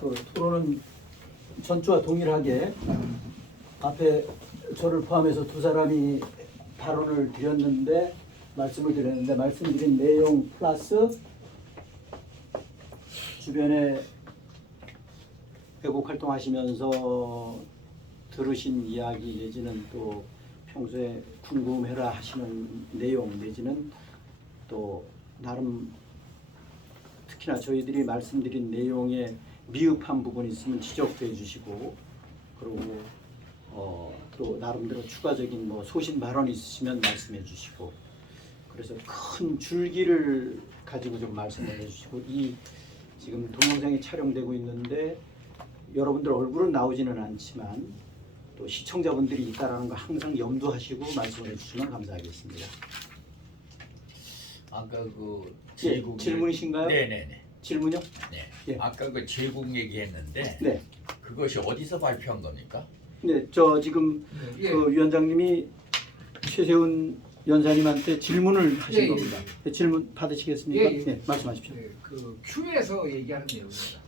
그 토론은 전주와 동일하게 앞에 저를 포함해서 두 사람이 발언을 드렸는데 말씀드린 내용 플러스 주변에 외국 활동하시면서 들으신 이야기 내지는 또 평소에 궁금해라 하시는 내용 내지는 또 나름 특히나 저희들이 말씀드린 내용에 미흡한 부분이 있으면 지적도 해주시고 그리고 또 나름대로 추가적인 뭐 소신 발언이 있으시면 말씀해 주시고 그래서 큰 줄기를 가지고 좀 말씀을 해주시고 이 지금 동영상이 촬영되고 있는데 여러분들 얼굴은 나오지는 않지만 또 시청자분들이 있다라는 거 항상 염두하시고 말씀을 해주시면 감사하겠습니다. 아까 그 제국 질문이신가요? 네네네. 질문요? 네. 예. 아까 그 제국 얘기했는데 네. 그것이 어디서 발표한 겁니까? 네, 저 지금 그 위원장님이 최세훈 연사님한테 질문을 하신 겁니다. 네, 질문 받으시겠습니까? 네, 말씀하십시오. 네, 그 Q에서 얘기하는 내용입니다.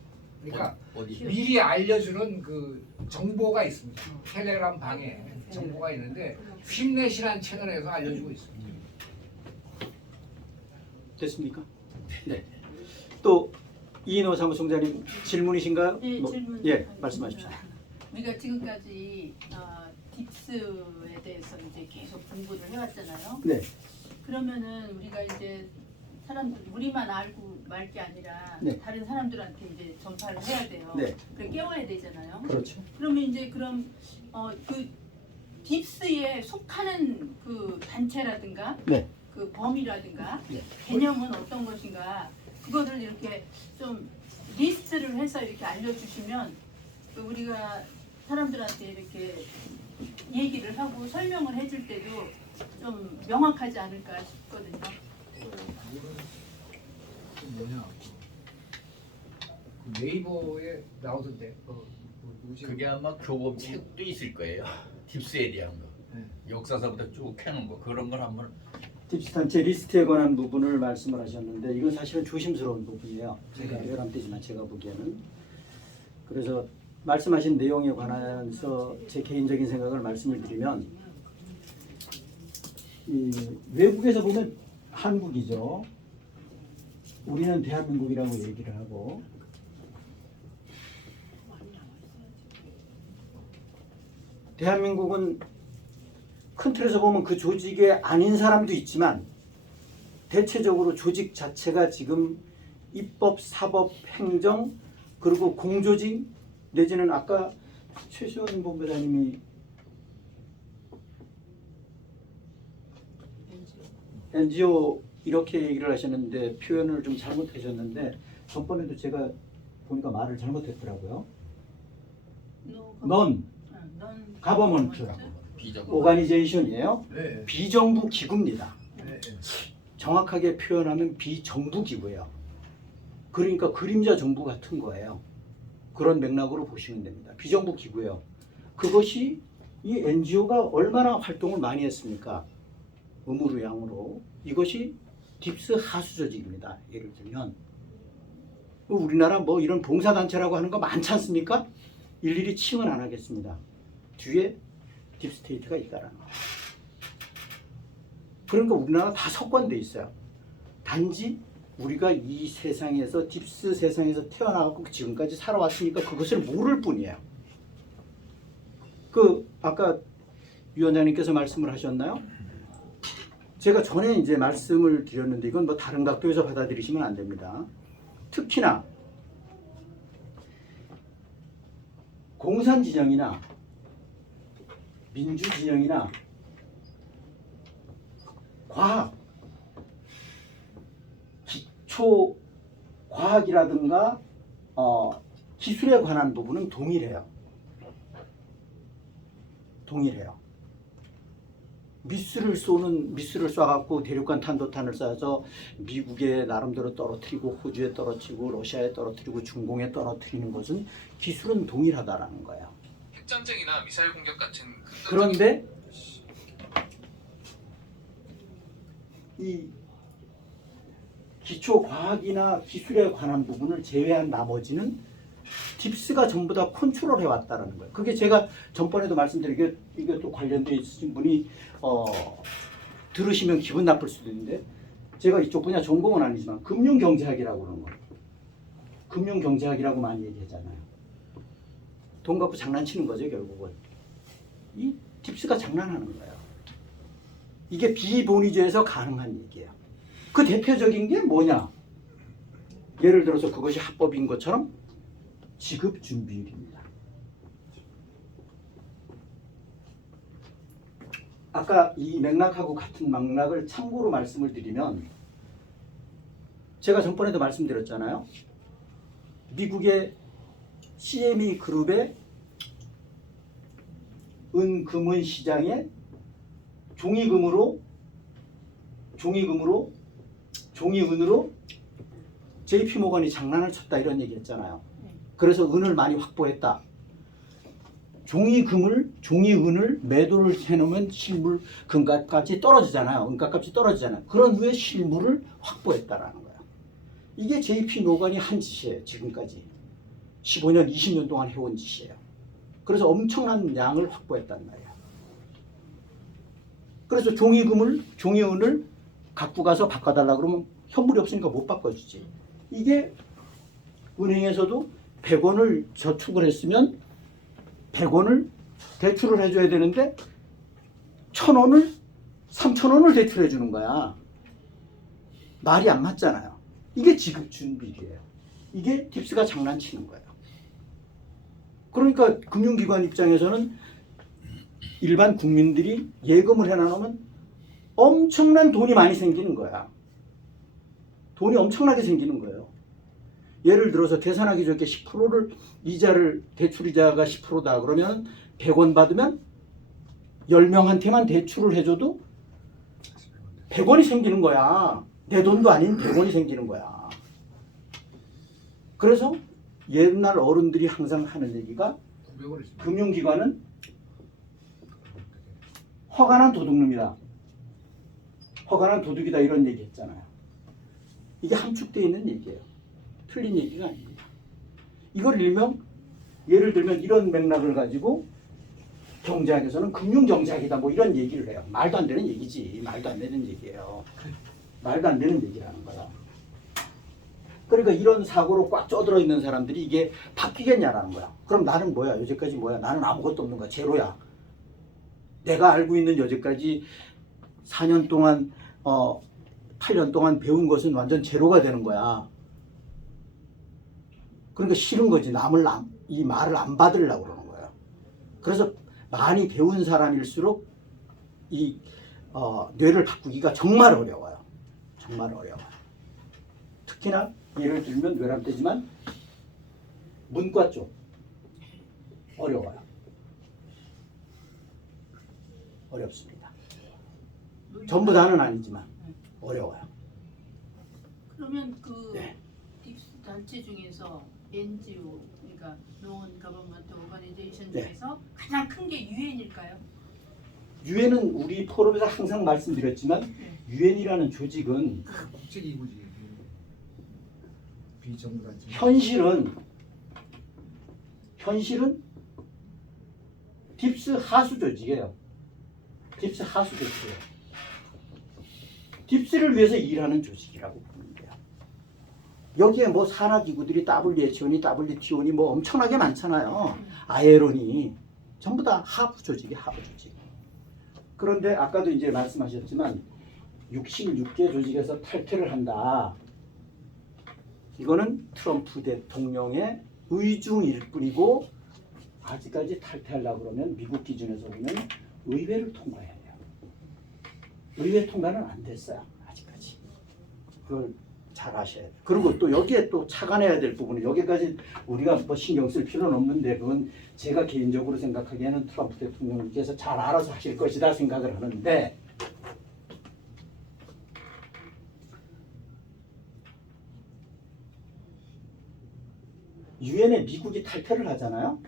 그러니까 어디? 미리 알려주는 그 정보가 있습니다. 텔레그램 방에 정보가 있는데 휭넷이라는 채널에서 알려주고 있습니다. 됐습니까? 네. 또 이인호 사무총장님 질문이신가요? 네, 질문. 예, 말씀하십시오. 우리가 지금까지 딥스에 대해서 이제 계속 공부를 해왔잖아요. 네, 그러면은 우리가 이제 사람들 우리만 알고 말 게 아니라 네. 다른 사람들한테 이제 전파를 해야 돼요. 네. 그래 깨워야 되잖아요. 그렇죠. 그러면 이제 그 딥스에 속하는 그 단체라든가 네, 그 범위라든가 네. 개념은 어떤 것인가 그거를 이렇게 좀 리스트를 해서 이렇게 알려주시면 또 우리가 사람들한테 이렇게 얘기를 하고 설명을 해줄 때도 좀 명확하지 않을까 싶거든요. 뭐냐? 그 네이버에 나오던데. 누구지? 그게 아마 교범 책도 있을 거예요. 딥스에 대한 거. 네. 역사서부터 쭉 해놓은 거 그런 걸 한번 딥스 단체 리스트에 관한 부분을 말씀을 하셨는데 이건 사실은 조심스러운 부분이에요. 제가 열람되지만 제가 보기에는 그래서 말씀하신 내용에 관해서 제 개인적인 생각을 말씀을 드리면 이 외국에서 보면 한국이죠. 우리는 대한민국이라고 얘기를 하고 대한민국은 큰 틀에서 보면 그 조직에 아닌 사람도 있지만 대체적으로 조직 자체가 지금 입법, 사법, 행정 그리고 공조직 내지는 아까 최시원 본부장님이 NGO 이렇게 얘기를 하셨는데 표현을 좀 잘못하셨는데 전번에도 제가 보니까 말을 잘못했더라고요. 넌 가버먼트라고 비정부. 오가니제이션이에요. 네. 비정부 기구입니다. 네. 정확하게 표현하면 비정부 기구예요. 그러니까 그림자 정부 같은 거예요. 그런 맥락으로 보시면 됩니다. 비정부 기구예요. 그것이 이 NGO가 얼마나 활동을 많이 했습니까? 음으로 양으로. 이것이 딥스 하수 조직입니다. 예를 들면 우리나라 뭐 이런 봉사단체라고 하는 거 많지 않습니까? 일일이 칭은 안 하겠습니다. 뒤에 딥스테이트가 있다라는 거예요. 그러니까 우리나라 다 석권돼 있어요. 단지 우리가 이 세상에서 딥스 세상에서 태어나고 지금까지 살아왔으니까 그것을 모를 뿐이에요. 그 아까 위원장님께서 말씀을 하셨나요? 제가 전에 이제 말씀을 드렸는데 이건 뭐 다른 각도에서 받아들이시면 안 됩니다. 특히나 공산 진영이나 민주 진영이나 과학, 기초 과학이라든가 기술에 관한 부분은 동일해요. 미술을 쏴갖고 대륙간 탄도탄을 쏴서 미국에 나름대로 떨어뜨리고 호주에 떨어뜨리고 러시아에 떨어뜨리고 중공에 떨어뜨리는 것은 기술은 동일하다라는 거예요. 핵전쟁이나 미사일 공격 같은 그런데 이 기초 과학이나 기술에 관한 부분을 제외한 나머지는 딥스가 전부 다 컨트롤해 왔다라는 거예요. 그게 제가 전번에도 말씀드린 이게 또 관련돼 있으신 분이 들으시면 기분 나쁠 수도 있는데 제가 이쪽 분야 전공은 아니지만 금융경제학이라고 그러는 거예요. 금융경제학이라고 많이 얘기하잖아요. 돈 갖고 장난치는 거죠, 결국은. 이 딥스가 장난하는 거예요. 이게 비본위주에서 가능한 얘기예요. 그 대표적인 게 뭐냐? 예를 들어서 그것이 합법인 것처럼 지급준비율입니다. 아까 이 맥락하고 같은 맥락을 참고로 말씀을 드리면 제가 전번에도 말씀드렸잖아요. 미국의 CME 그룹의 은금은 시장에 종이은으로 JP 모건이 장난을 쳤다 이런 얘기 했잖아요. 그래서 은을 많이 확보했다. 종이은을 매도를 해놓으면 실물 금값이 떨어지잖아요. 은값이 떨어지잖아요. 그런 후에 실물을 확보했다라는 거예요. 이게 JP 모건이 한 짓이에요. 지금까지 15년, 20년 동안 해온 짓이에요. 그래서 엄청난 양을 확보했단 말이에요. 그래서 종이은을 갖고 가서 바꿔달라 그러면 현물이 없으니까 못 바꿔주지. 이게 은행에서도 100원을 저축을 했으면 100원을 대출을 해줘야 되는데 1000원을 3000원을 대출해 주는 거야. 말이 안 맞잖아요. 이게 지급준비율이에요. 이게 딥스가 장난치는 거예요. 그러니까 금융기관 입장에서는 일반 국민들이 예금을 해놔놓으면 엄청난 돈이 많이 생기는 거야. 돈이 엄청나게 생기는 거예요. 예를 들어서 계산하기 좋게 10%를 대출이자가 10%다 그러면 100원 받으면 10명한테만 대출을 해줘도 100원이 생기는 거야. 내 돈도 아닌 100원이 생기는 거야. 그래서 옛날 어른들이 항상 하는 얘기가 금융기관은 허가난 도둑놈이다. 허가난 도둑이다 이런 얘기 했잖아요. 이게 함축되어 있는 얘기예요. 틀린 얘기가 아닙니다. 이걸 예를 들면 이런 맥락을 가지고 경제학에서는 금융경제학이다 뭐 이런 얘기를 해요. 말도 안 되는 얘기지. 말도 안 되는 얘기예요. 말도 안 되는 얘기라는 거야. 그러니까 이런 사고로 꽉 쪼들어 있는 사람들이 이게 바뀌겠냐라는 거야. 그럼 나는 뭐야? 여태까지 뭐야? 나는 아무것도 없는 거야. 제로야. 내가 알고 있는 여태까지 4년 동안 8년 동안 배운 것은 완전 제로가 되는 거야. 그러니까 싫은 거지. 이 말을 안 받으려고 그러는 거야. 그래서 많이 배운 사람일수록 이 뇌를 바꾸기가 정말 어려워요. 정말 어려워요. 특히나 예를 들면 외람되지만 문과 쪽 어려워요. 어렵습니다. 전부 다는 아니지만 어려워요. 그러면 그 네. 딥스 단체 중에서 NGO, 그러니까 Non Government Organization 네. 중에서 가장 큰 게 UN일까요? 유엔은 우리 포럼에서 항상 말씀드렸지만 네. 유엔이라는 조직은 국제기구지. 비정부단체. 현실은 딥스 하수 조직이에요. 딥스 하수 조직이에요. 딥스를 위해서 일하는 조직이라고 보는 거예요. 여기에 뭐 산하기구들이 WHO니 WTO니 뭐 엄청나게 많잖아요. 아에론이 전부 다 하부 조직이 하부 조직. 그런데 아까도 이제 말씀하셨지만 66개 조직에서 탈퇴를 한다. 이거는 트럼프 대통령의 의중일 뿐이고 아직까지 탈퇴하려고 그러면 미국 기준에서 보면 의회를 통과해야 돼요. 의회 통과는 안 됐어요. 아직까지. 그걸 잘 아셔야 돼요. 그리고 또 여기에 또 착안해야 될 부분은 여기까지 우리가 뭐 신경 쓸 필요는 없는데 그건 제가 개인적으로 생각하기에는 트럼프 대통령께서 잘 알아서 하실 것이다 생각을 하는데 유엔에 미국이 탈퇴를 하잖아요.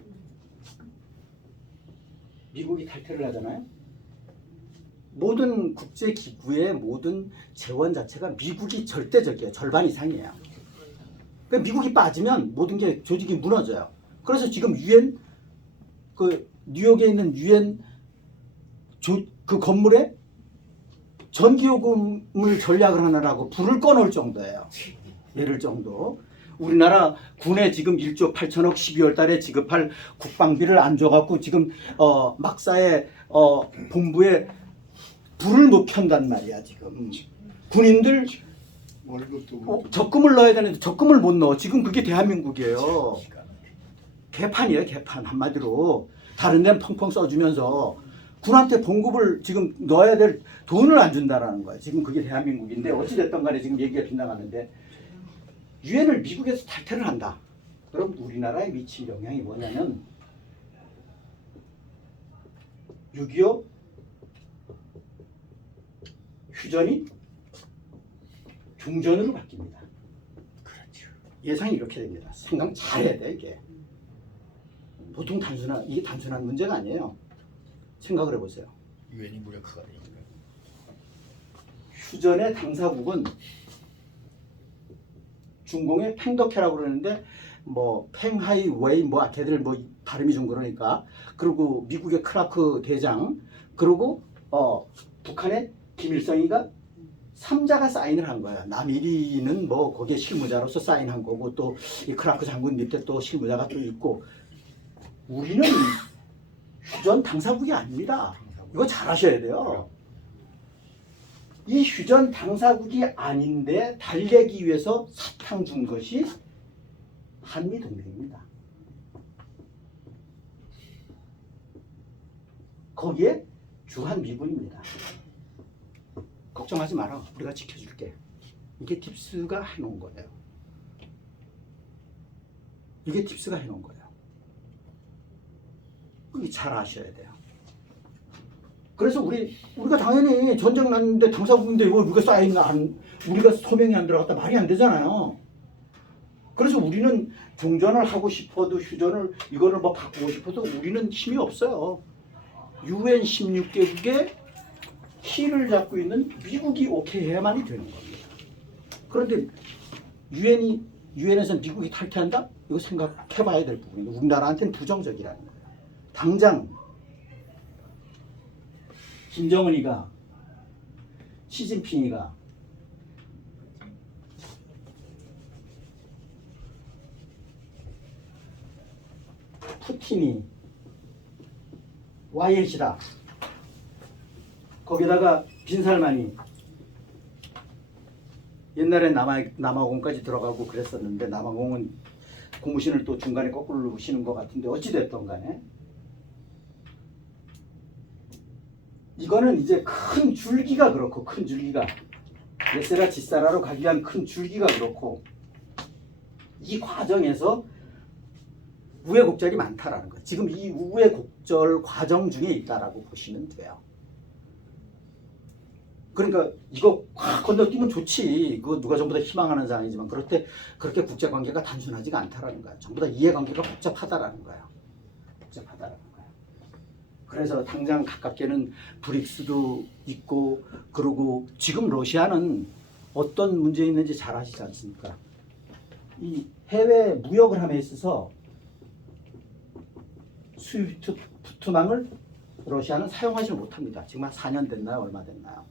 모든 국제기구의 모든 재원 자체가 미국이 절대적이에요. 절반 이상이에요. 그러니까 미국이 빠지면 모든 게 조직이 무너져요. 그래서 지금 유엔 그 뉴욕에 있는 유엔 그 건물에 전기요금을 전략을 하느라고 불을 꺼놓을 정도예요. 예를 정도. 우리나라 군에 지금 1조 8천억 12월 달에 지급할 국방비를 안 줘갖고 지금 막사에 본부에 불을 못 켠단 말이야 지금. 군인들 적금을 넣어야 되는데 적금을 못 넣어. 지금 그게 대한민국이에요. 개판이에요 개판 한마디로. 다른 데는 펑펑 써주면서 군한테 봉급을 지금 넣어야 될 돈을 안 준다라는 거예요. 지금 그게 대한민국인데 어찌됐든 간에 지금 얘기가 빗나가는데 유엔을 미국에서 탈퇴를 한다. 그럼 우리나라에 미칠 영향이 뭐냐면 6.25 휴전이 종전으로 바뀝니다. 그렇죠. 예상이 이렇게 됩니다. 생각 잘해야 돼 이게. 보통 이게 단순한 문제가 아니에요. 생각을 해보세요. 유엔이 무력화가 되니까. 휴전의 당사국은 중공의 팽덕회라고 그러는데 뭐 팽하이웨이 뭐 걔들 뭐 발음이 좀 그러니까 그리고 미국의 크라크 대장 그리고 북한의 김일성이가 3자가 사인을 한 거야. 남일이는 뭐 거기에 실무자로서 사인한 거고 또 이 크라크 장군 밑에 또 실무자가 또 있고 우리는 휴전 당사국이 아닙니다. 이거 잘 아셔야 돼요. 이 휴전 당사국이 아닌데 달래기 위해서 사탕 준 것이 한미동맹입니다. 거기에 주한미군입니다. 걱정하지 마라. 우리가 지켜줄게. 이게 딥스가 해놓은 거예요. 이게 딥스가 해놓은 거예요. 그게 잘 아셔야 돼요. 그래서 우리가 당연히 전쟁 났는데 당사국인데 이거 우리가 소명이 안 들어갔다 말이 안 되잖아요. 그래서 우리는 종전을 하고 싶어도 휴전을 이거를 뭐 바꾸고 싶어도 우리는 힘이 없어요. UN 16개국의 키를 잡고 있는 미국이 오케이 해야만이 되는 겁니다. 그런데 유엔에서 미국이 탈퇴한다? 이거 생각해봐야 될 부분이에요. 우리나라한테는 부정적이라는 거예요. 당장 김정은이가 시진핑이가 푸틴이 와이엣이다. 거기다가 빈살만이 옛날에 남아공까지 들어가고 그랬었는데 남아공은 고무신을 또 중간에 거꾸로 신은 것 같은데 어찌됐든 간에 이거는 이제 큰 줄기가 그렇고 큰 줄기가 예세라 지사라로 가기 위한 큰 줄기가 그렇고 이 과정에서 우여곡절이 많다라는 거예요. 지금 이 우여곡절 과정 중에 있다라고 보시면 돼요. 그러니까 이거 확 건너뛰면 좋지. 그거 누가 전부 다 희망하는 상황이지만 그렇게 국제관계가 단순하지가 않다라는 거예요. 전부 다 이해관계가 복잡하다라는 거예요. 복잡하다라는 거예요. 그래서 당장 가깝게는 브릭스도 있고 그리고 지금 러시아는 어떤 문제 있는지 잘 아시지 않습니까? 이 해외 무역을 함에 있어서 스위프트망을 러시아는 사용하지 못합니다. 지금 한 4년 됐나요? 얼마 됐나요?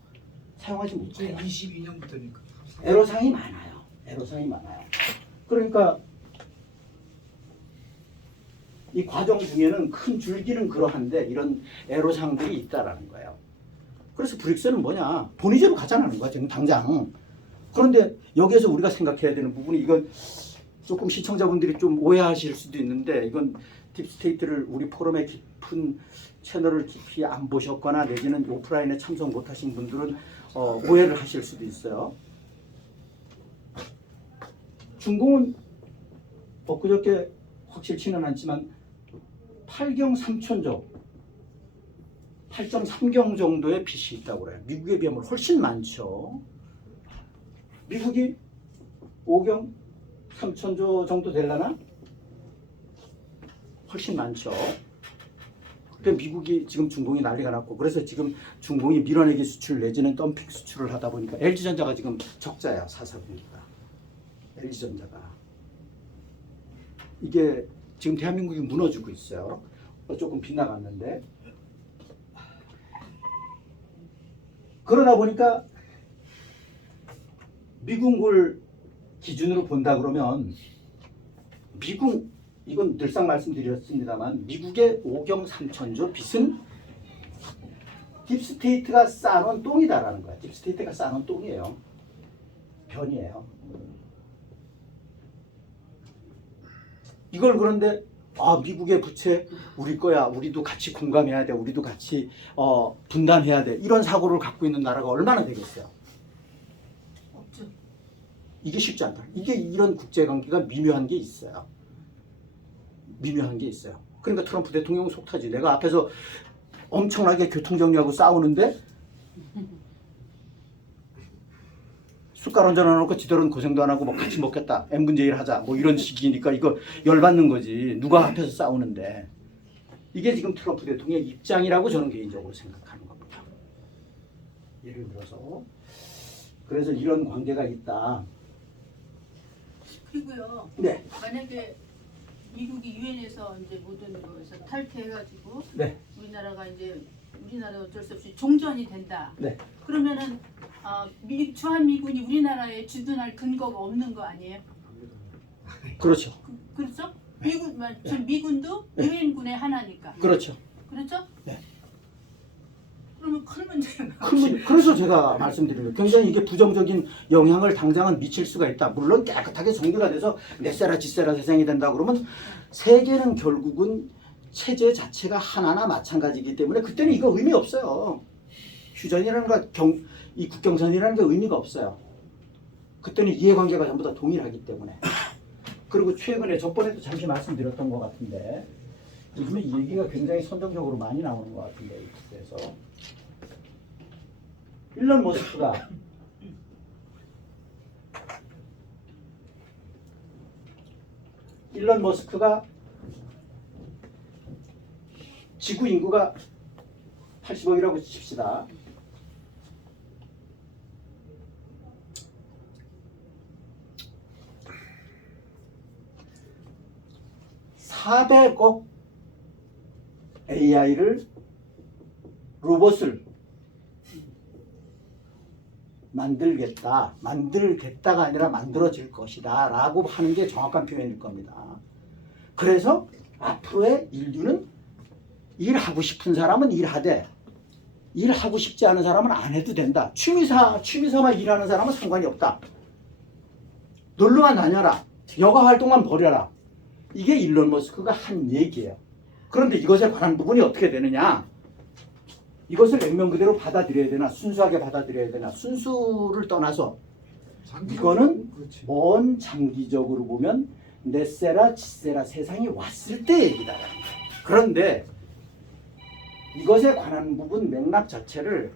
사용하지 못해요. 22년부터니까. 애로사항이 많아요. 애로사항이 많아요. 그러니까 이 과정 중에는 큰 줄기는 그러한데 이런 애로사항들이 있다라는 거예요. 그래서 브릭스는 뭐냐? 본위제로 가자는 거야 지금 당장. 그런데 여기에서 우리가 생각해야 되는 부분이 이건 조금 시청자분들이 좀 오해하실 수도 있는데 이건 딥스테이트를 우리 포럼의 깊은 채널을 깊이 안 보셨거나 내지는 오프라인에 참석 못하신 분들은 오해를 하실 수도 있어요. 중공은 엊그저께 확실치는 않지만 8경 3천조 8.3경 정도의 빚이 있다고 그래요. 미국에 비하면 훨씬 많죠. 미국이 5경 3천조 정도 되려나? 훨씬 많죠. 근데 미국이 지금 중공이 난리가 났고 그래서 지금 중공이 밀어내기 수출 내지는 덤핑 수출을 하다 보니까 LG전자가 지금 적자야. 사사분기가 LG전자가 이게 지금 대한민국이 무너지고 있어요. 조금 빗나갔는데 그러다 보니까 미국을 기준으로 본다 그러면 미국 이건 늘상 말씀드렸습니다만 미국의 5경 3천조 빚은 딥스테이트가 쌓아놓은 똥이다라는 거야. 딥스테이트가 쌓아놓은 똥이에요. 변이에요. 이걸 그런데 미국의 부채 우리 거야. 우리도 같이 공감해야 돼. 우리도 같이 분담해야 돼. 이런 사고를 갖고 있는 나라가 얼마나 되겠어요? 없죠. 이게 쉽지 않다. 이게 이런 국제관계가 미묘한 게 있어요. 미묘한 게 있어요. 그러니까 트럼프 대통령 속 타지. 내가 앞에서 엄청나게 교통정리하고 싸우는데 숟갈 얹어 놓고 지들은 고생도 안 하고 뭐 같이 먹겠다. N분의 1 하자. 뭐 이런 식이니까 이거 열받는 거지. 누가 앞에서 싸우는데. 이게 지금 트럼프 대통령의 입장이라고 저는 개인적으로 생각하는 겁니다. 예를 들어서 그래서 이런 관계가 있다. 그리고요. 네. 만약에 미국이 유엔에서 이제 모든 거에서 탈퇴해가지고 네. 우리나라 어쩔 수 없이 종전이 된다. 네. 그러면은 주한 미군이 우리나라에 주둔할 근거가 없는 거 아니에요? 그렇죠. 그렇죠? 미군도 유엔군의 하나니까. 그렇죠. 그렇죠? 네. 그러면 큰 문제가. 그래서 제가 말씀드린 거예요. 굉장히 이게 부정적인 영향을 당장은 미칠 수가 있다. 물론 깨끗하게 정비가 돼서 내세라 지세라 세상이 된다 그러면 세계는 결국은 체제 자체가 하나나 마찬가지이기 때문에 그때는 이거 의미 없어요. 휴전이라는 거 이 국경선이라는 게 의미가 없어요. 그때는 이해관계가 전부 다 동일하기 때문에. 그리고 최근에 저번에도 잠시 말씀드렸던 것 같은데 요즘에 이 얘기가 굉장히 선정적으로 많이 나오는 것 같은데 그래서 일론 머스크가 지구 인구가 80억이라고 칩시다. 400억 로봇을 만들겠다가 아니라 만들어질 것이다 라고 하는 게 정확한 표현일 겁니다. 그래서 앞으로의 인류는 일하고 싶은 사람은 일하되 일하고 싶지 않은 사람은 안 해도 된다. 취미삼아 일하는 사람은 상관이 없다. 놀러만 다녀라. 여가 활동만 벌여라. 이게 일론 머스크가 한 얘기예요. 그런데 이것에 관한 부분이 어떻게 되느냐? 이것을 액면 그대로 받아들여야 되나 순수하게 받아들여야 되나 순수를 떠나서 이거는 먼 장기적으로 보면 넷세라 지세라 세상이 왔을 때 얘기다. 그런데 이것에 관한 부분 맥락 자체를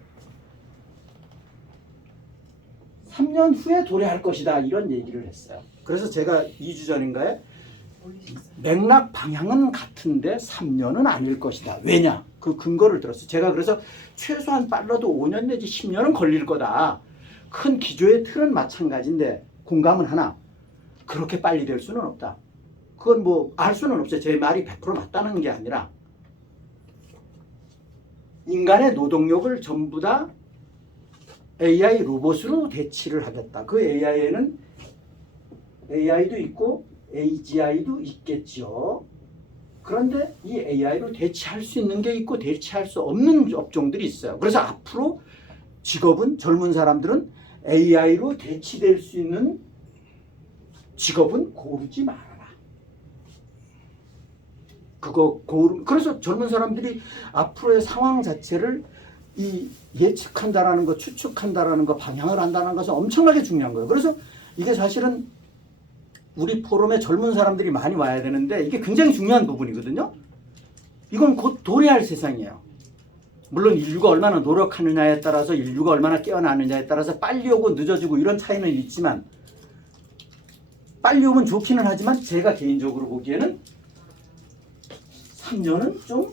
3년 후에 도래할 것이다 이런 얘기를 했어요. 그래서 제가 2주 전인가에 맥락 방향은 같은데 3년은 아닐 것이다. 왜냐? 그 근거를 들었어요. 제가 그래서 최소한 빨라도 5년 내지 10년은 걸릴 거다. 큰 기조의 틀은 마찬가지인데 공감은 하나. 그렇게 빨리 될 수는 없다. 그건 뭐 알 수는 없어요. 제 말이 100% 맞다는 게 아니라 인간의 노동력을 전부 다 AI 로봇으로 대치를 하겠다. 그 AI에는 AI도 있고 AGI도 있겠죠. 그런데 이 AI로 대체할 수 있는 게 있고 대체할 수 없는 업종들이 있어요. 그래서 앞으로 직업은 젊은 사람들은 AI로 대치될 수 있는 직업은 고르지 말아라. 그래서 젊은 사람들이 앞으로의 상황 자체를 예측한다라는 거, 추측한다라는 거, 방향을 안다는 것은 엄청나게 중요한 거예요. 그래서 이게 사실은 우리 포럼에 젊은 사람들이 많이 와야 되는데 이게 굉장히 중요한 부분이거든요. 이건 곧 도래할 세상이에요. 물론 인류가 얼마나 노력하느냐에 따라서 인류가 얼마나 깨어나느냐에 따라서 빨리 오고 늦어지고 이런 차이는 있지만 빨리 오면 좋기는 하지만 제가 개인적으로 보기에는 3년은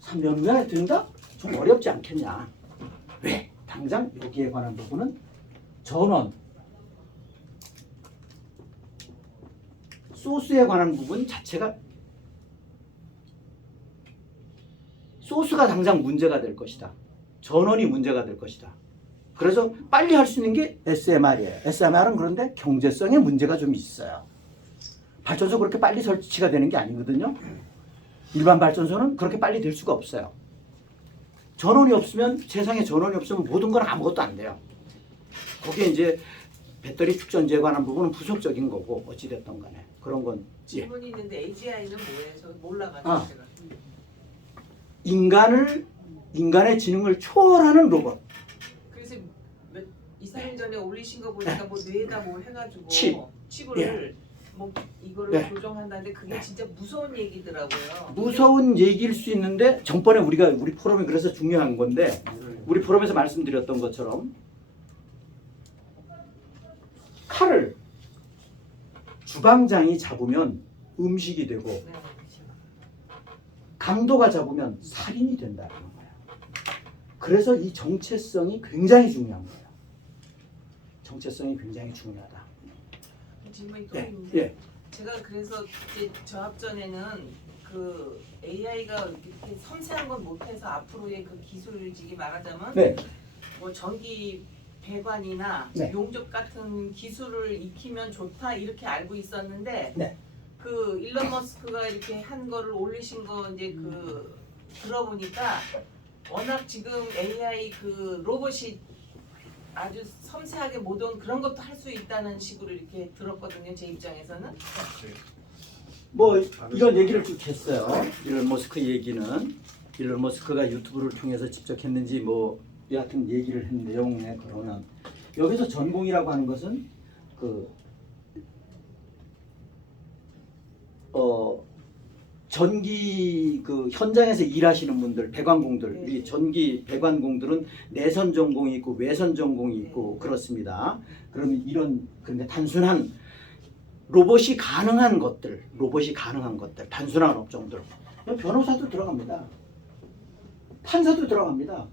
3년 후에 된다? 좀 어렵지 않겠냐. 왜? 당장 여기에 관한 부분은 전원 소스에 관한 부분 자체가 소스가 당장 문제가 될 것이다. 전원이 문제가 될 것이다. 그래서 빨리 할 수 있는 게 SMR이에요. SMR은 그런데 경제성에 문제가 좀 있어요. 발전소 그렇게 빨리 설치가 되는 게 아니거든요. 일반 발전소는 그렇게 빨리 될 수가 없어요. 전원이 없으면, 세상에 전원이 없으면 모든 건 아무것도 안 돼요. 거기에 이제 배터리 축전지에 관한 부분은 부속적인 거고 어찌됐든 간에 그런 건 예. 질문이 있는데 AGI는 뭐예요? 저 몰라가지고 아. 제가. 인간의 지능을 초월하는 로봇. 그래서 2, 3일 전에 올리신 거 보니까 뭐 뇌에다 뭐 해가지고 칩을 예. 뭐 이거를 예. 조정한다는데 그게 진짜 무서운 얘기더라고요. 무서운 얘기일 수 있는데 전번에 우리 포럼이 그래서 중요한 건데 우리 포럼에서 말씀드렸던 것처럼 칼을 주방장이 잡으면 음식이 되고 네. 강도가 잡으면 살인이 된다는 거예요. 그래서 이 정체성이 굉장히 중요한 거예요. 정체성이 굉장히 중요하다. 질문이 또 예, 있는데 예. 제가 그래서 이제 저합전에는 그 AI가 이렇게 섬세한 건 못해서 앞으로의 그 기술직이 말하자면 네. 뭐 전기 배관이나 네. 용접 같은 기술을 익히면 좋다 이렇게 알고 있었는데 네. 그 일론 머스크가 이렇게 한 거를 올리신 거 이제 그 들어보니까 워낙 지금 AI 그 로봇이 아주 섬세하게 모든 그런 것도 할 수 있다는 식으로 이렇게 들었거든요. 제 입장에서는. 뭐 이런 얘기를 쭉 했어요. 일론 머스크 얘기는 일론 머스크가 유튜브를 통해서 직접 했는지 뭐 여하튼 얘기를 한 내용에 그러면 여기서 전공이라고 하는 것은 전기 그 현장에서 일하시는 분들 배관공들 이 전기 배관공들은 내선 전공이 있고 외선 전공이 있고 그렇습니다. 그러면 이런 그런데 단순한 로봇이 가능한 것들 단순한 업종들 변호사도 들어갑니다. 판사도 들어갑니다.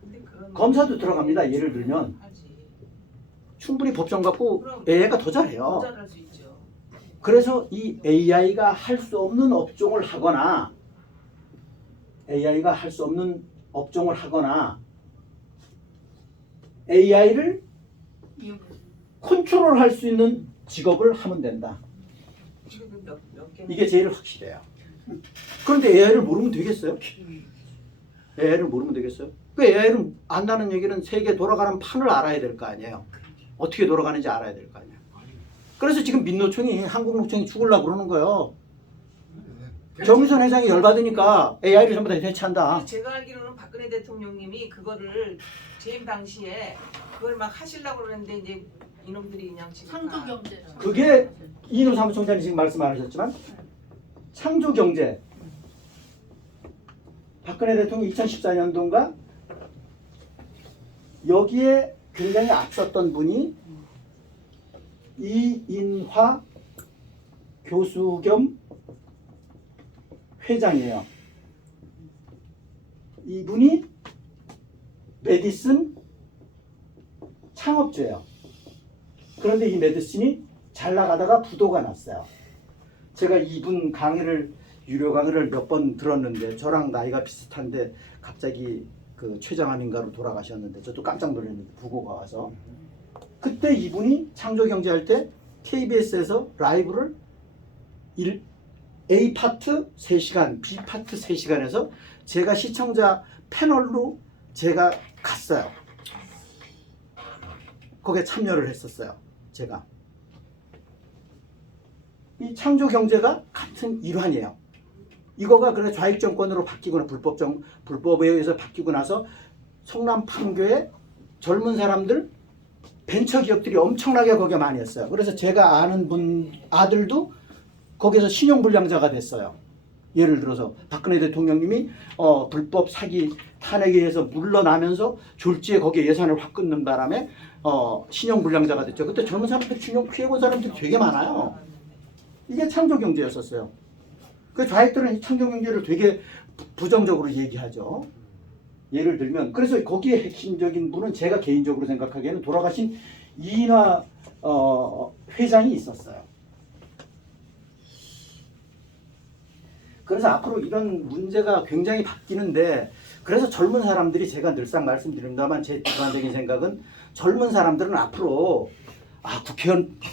근데 그런 검사도 들어갑니다. 예를 들면 하지. 충분히 법정 갖고 그럼 AI가 더 잘해요. 잘할 수 있죠. 그래서 이 AI가 할 수 없는 업종을 하거나 AI를 컨트롤할 수 있는 직업을 하면 된다. 지금 몇 개. 이게 제일 확실해요. 그런데 AI를 모르면 되겠어요? AI를 모르면 되겠어요? 그 AI를 안다는 얘기는 세계 돌아가는 판을 알아야 될 거 아니에요. 어떻게 돌아가는지 알아야 될 거 아니에요. 그래서 지금 민노총이 한국노총이 죽으려고 그러는 거예요. 정의선 회장이 열받으니까 AI를 전부 다 대체한다. 제가 알기로는 박근혜 대통령님이 그거를 재임 당시에 그걸 막 하시려고 그러는데 이제 이놈들이 그냥 지금 창조경제. 그게 이인호 사무총장이 지금 말씀 안 하셨지만 창조경제 박근혜 대통령 2014년도인가 여기에 굉장히 앞섰던 분이 이인화 교수 겸 회장이에요. 이분이 메디슨 창업주예요. 그런데 이 메디슨이 잘 나가다가 부도가 났어요. 제가 이분 강의를 유료 강의를 몇 번 들었는데 저랑 나이가 비슷한데 갑자기 그 최장암인가로 돌아가셨는데 저도 깜짝 놀랐는데 부고가 와서 그때 이분이 창조경제할 때 KBS에서 라이브를 A 파트 3시간, B 파트 3시간에서 제가 시청자 패널로 제가 갔어요. 거기에 참여를 했었어요. 제가. 이 창조경제가 같은 일환이에요. 이거가 그래 좌익 정권으로 바뀌거나 불법에 의해서 바뀌고 나서 성남 판교에 젊은 사람들 벤처 기업들이 엄청나게 거기에 많이 했어요. 그래서 제가 아는 분 아들도 거기서 신용불량자가 됐어요. 예를 들어서 박근혜 대통령님이 불법 사기 탄핵에 의해서 물러나면서 졸지에 거기에 예산을 확 끊는 바람에 신용불량자가 됐죠. 그때 젊은 사람들 신용 피해본 사람들이 되게 많아요. 이게 창조경제였었어요. 그 좌익들은 이 창조경제를 되게 부정적으로 얘기하죠. 예를 들면 그래서 거기에 핵심적인 분은 제가 개인적으로 생각하기에는 돌아가신 이인화 회장이 있었어요. 그래서 앞으로 이런 문제가 굉장히 바뀌는데 그래서 젊은 사람들이 제가 늘상 말씀드립니다만 제 주관적인 생각은 젊은 사람들은 앞으로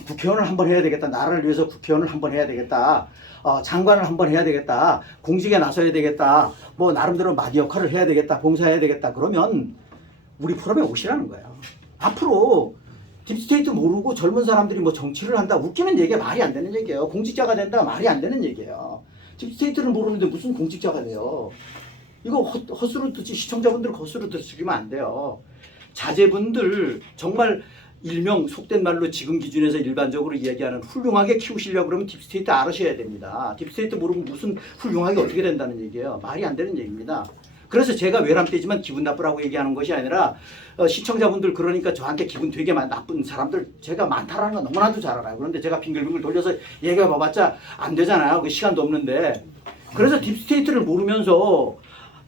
국회의원을 한번 해야 되겠다. 나라를 위해서 국회의원을 한번 해야 되겠다. 장관을 한번 해야 되겠다. 공직에 나서야 되겠다. 뭐 나름대로 마디 역할을 해야 되겠다. 봉사해야 되겠다. 그러면 우리 포럼에 오시라는 거예요. 앞으로 딥스테이트 모르고 젊은 사람들이 뭐 정치를 한다. 웃기는 얘기가 말이 안 되는 얘기예요. 공직자가 된다. 말이 안 되는 얘기예요. 딥스테이트를 모르는데 무슨 공직자가 돼요. 이거 헛수로 듣지 시청자분들 헛수로 듣으시면 안 돼요. 자제분들 정말 일명 속된 말로 지금 기준에서 일반적으로 이야기하는 훌륭하게 키우시려고 그러면 딥스테이트 알으셔야 됩니다. 딥스테이트 모르고 무슨 훌륭하게 어떻게 된다는 얘기예요. 말이 안 되는 얘기입니다. 그래서 제가 외람되지만 기분 나쁘라고 얘기하는 것이 아니라 시청자분들 그러니까 저한테 기분 되게 나쁜 사람들 제가 많다라는 건 너무나도 잘 알아요. 그런데 제가 빙글빙글 돌려서 얘기해봐봤자 안 되잖아요. 그 시간도 없는데. 그래서 딥스테이트를 모르면서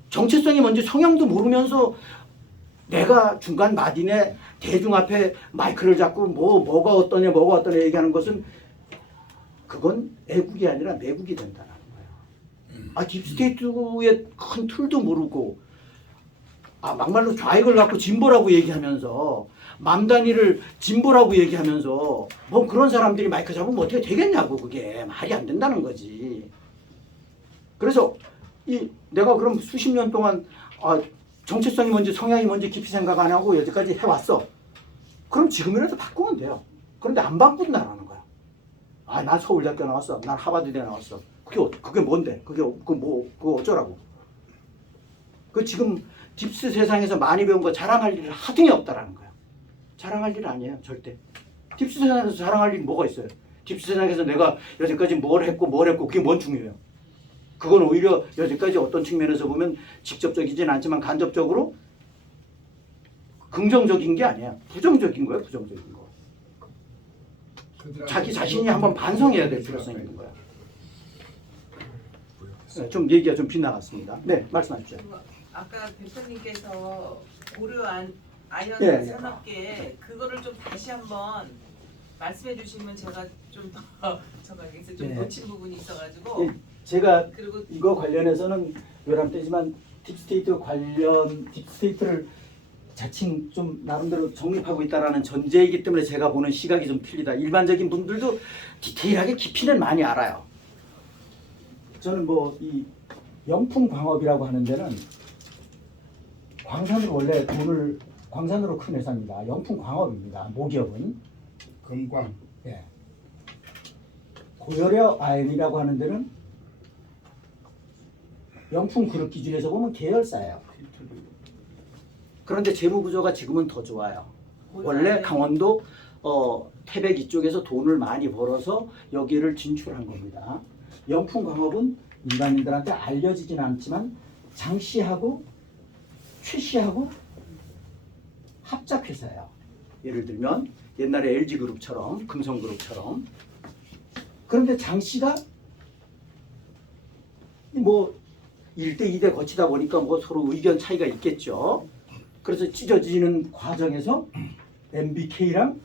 정체성이 뭔지 성향도 모르면서 내가 중간 마딘에 대중 앞에 마이크를 잡고 뭐가 어떠냐 얘기하는 것은 그건 애국이 아니라 매국이 된다는 거예요. 딥스테이트의 큰 틀도 모르고 막말로 좌익을 갖고 진보라고 얘기하면서 맘단위를 진보라고 얘기하면서 뭐 그런 사람들이 마이크 잡으면 어떻게 되겠냐고. 그게 말이 안 된다는 거지. 그래서 내가 그럼 수십 년 동안 정체성이 뭔지 성향이 뭔지 깊이 생각 안 하고 여기까지 해왔어. 그럼 지금이라도 바꾸면 돼요. 그런데 안 바꾼다라는 거야. 난 서울대학교 나왔어. 난 하버드대 나왔어. 그게 뭔데? 그거 어쩌라고? 그 지금 딥스 세상에서 많이 배운 거 자랑할 일 하등이 없다라는 거야. 자랑할 일 아니에요, 절대. 딥스 세상에서 자랑할 일이 뭐가 있어요? 딥스 세상에서 내가 여태까지 뭘 했고 그게 뭔 중요해요? 그건 오히려 여태까지 어떤 측면에서 보면 직접적이진 않지만 간접적으로 긍정적인 게 아니야. 부정적인 거야, 부정적인 거. 자기 자신이 한번 반성해야 될 필요성이 있는 거야. 네, 좀 얘기가 좀 빗나갔습니다. 네, 말씀하십시오. 아까 대표님께서 고려 아연 예. 산업계 그거를 좀 다시 한번 말씀해 주시면 제가 좀 더 정확하게 좀 예. 놓친 부분이 있어가지고 제가 그리고 이거 관련해서는 외람되지만 딥스테이트를 자칭 좀 나름대로 정립하고 있다라는 전제이기 때문에 제가 보는 시각이 좀 틀리다. 일반적인 분들도 디테일하게 깊이는 많이 알아요. 저는 이 영풍 광업이라고 하는 데는 광산으로 원래 돈을 광산으로 큰 회사입니다. 영풍 광업입니다. 모기업은 금광. 예. 고혈의 아연이라고 하는 데는 영풍 그룹 기준에서 보면 계열사예요. 그런데 재무 구조가 지금은 더 좋아요. 원래 강원도 태백 이쪽에서 돈을 많이 벌어서 여기를 진출한 겁니다. 영풍광업은 일반인들한테 알려지진 않지만 장 씨하고 최 씨하고 합작회사예요. 예를 들면 옛날에 LG그룹처럼 금성그룹처럼. 그런데 장 씨가 1대 2대 거치다 보니까 서로 의견 차이가 있겠죠. 그래서 찢어지는 과정에서 MBK랑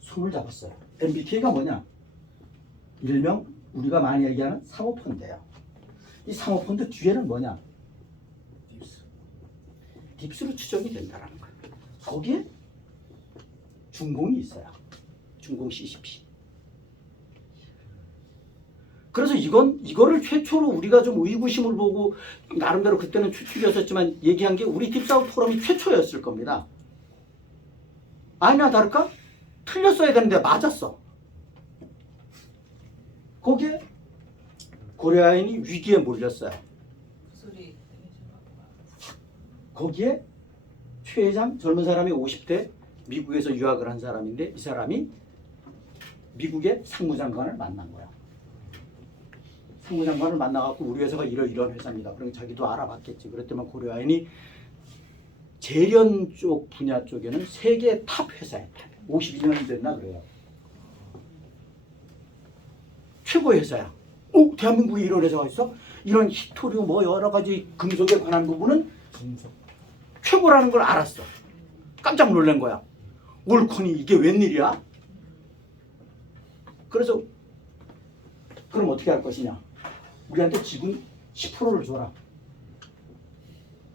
손을 잡았어요. MBK가 뭐냐? 일명 우리가 많이 얘기하는 상호펀드예요. 이 상호펀드 뒤에는 뭐냐? 딥스로 추정이 된다는 거예요. 거기에 중공이 있어요. 중공 CCP. 그래서 이거를 최초로 우리가 좀 의구심을 보고 나름대로 그때는 추측이었었지만 얘기한 게 우리 딥사우트 포럼이 최초였을 겁니다. 아니나 다를까? 틀렸어야 되는데 맞았어. 거기에 고려아연이 위기에 몰렸어요. 소리 거기에 최 회장 젊은 사람이 50대 미국에서 유학을 한 사람인데 이 사람이 미국의 상무장관을 만난 거야. 상무장관을 만나갖고 우리 회사가 이런 회사입니다. 그러니까 자기도 알아봤겠지. 그랬더니 고려아연이 재련 쪽 분야 쪽에는 세계 탑 회사였다. 52년이 됐나 그래요. 최고 회사야. 대한민국에 이런 회사가 있어? 이런 히토류 여러 가지 금속에 관한 부분은 최고라는 걸 알았어. 깜짝 놀란 거야. 올코니 이게 웬일이야? 그래서 그럼 어떻게 할 것이냐? 우리한테 지분 10%를 줘라.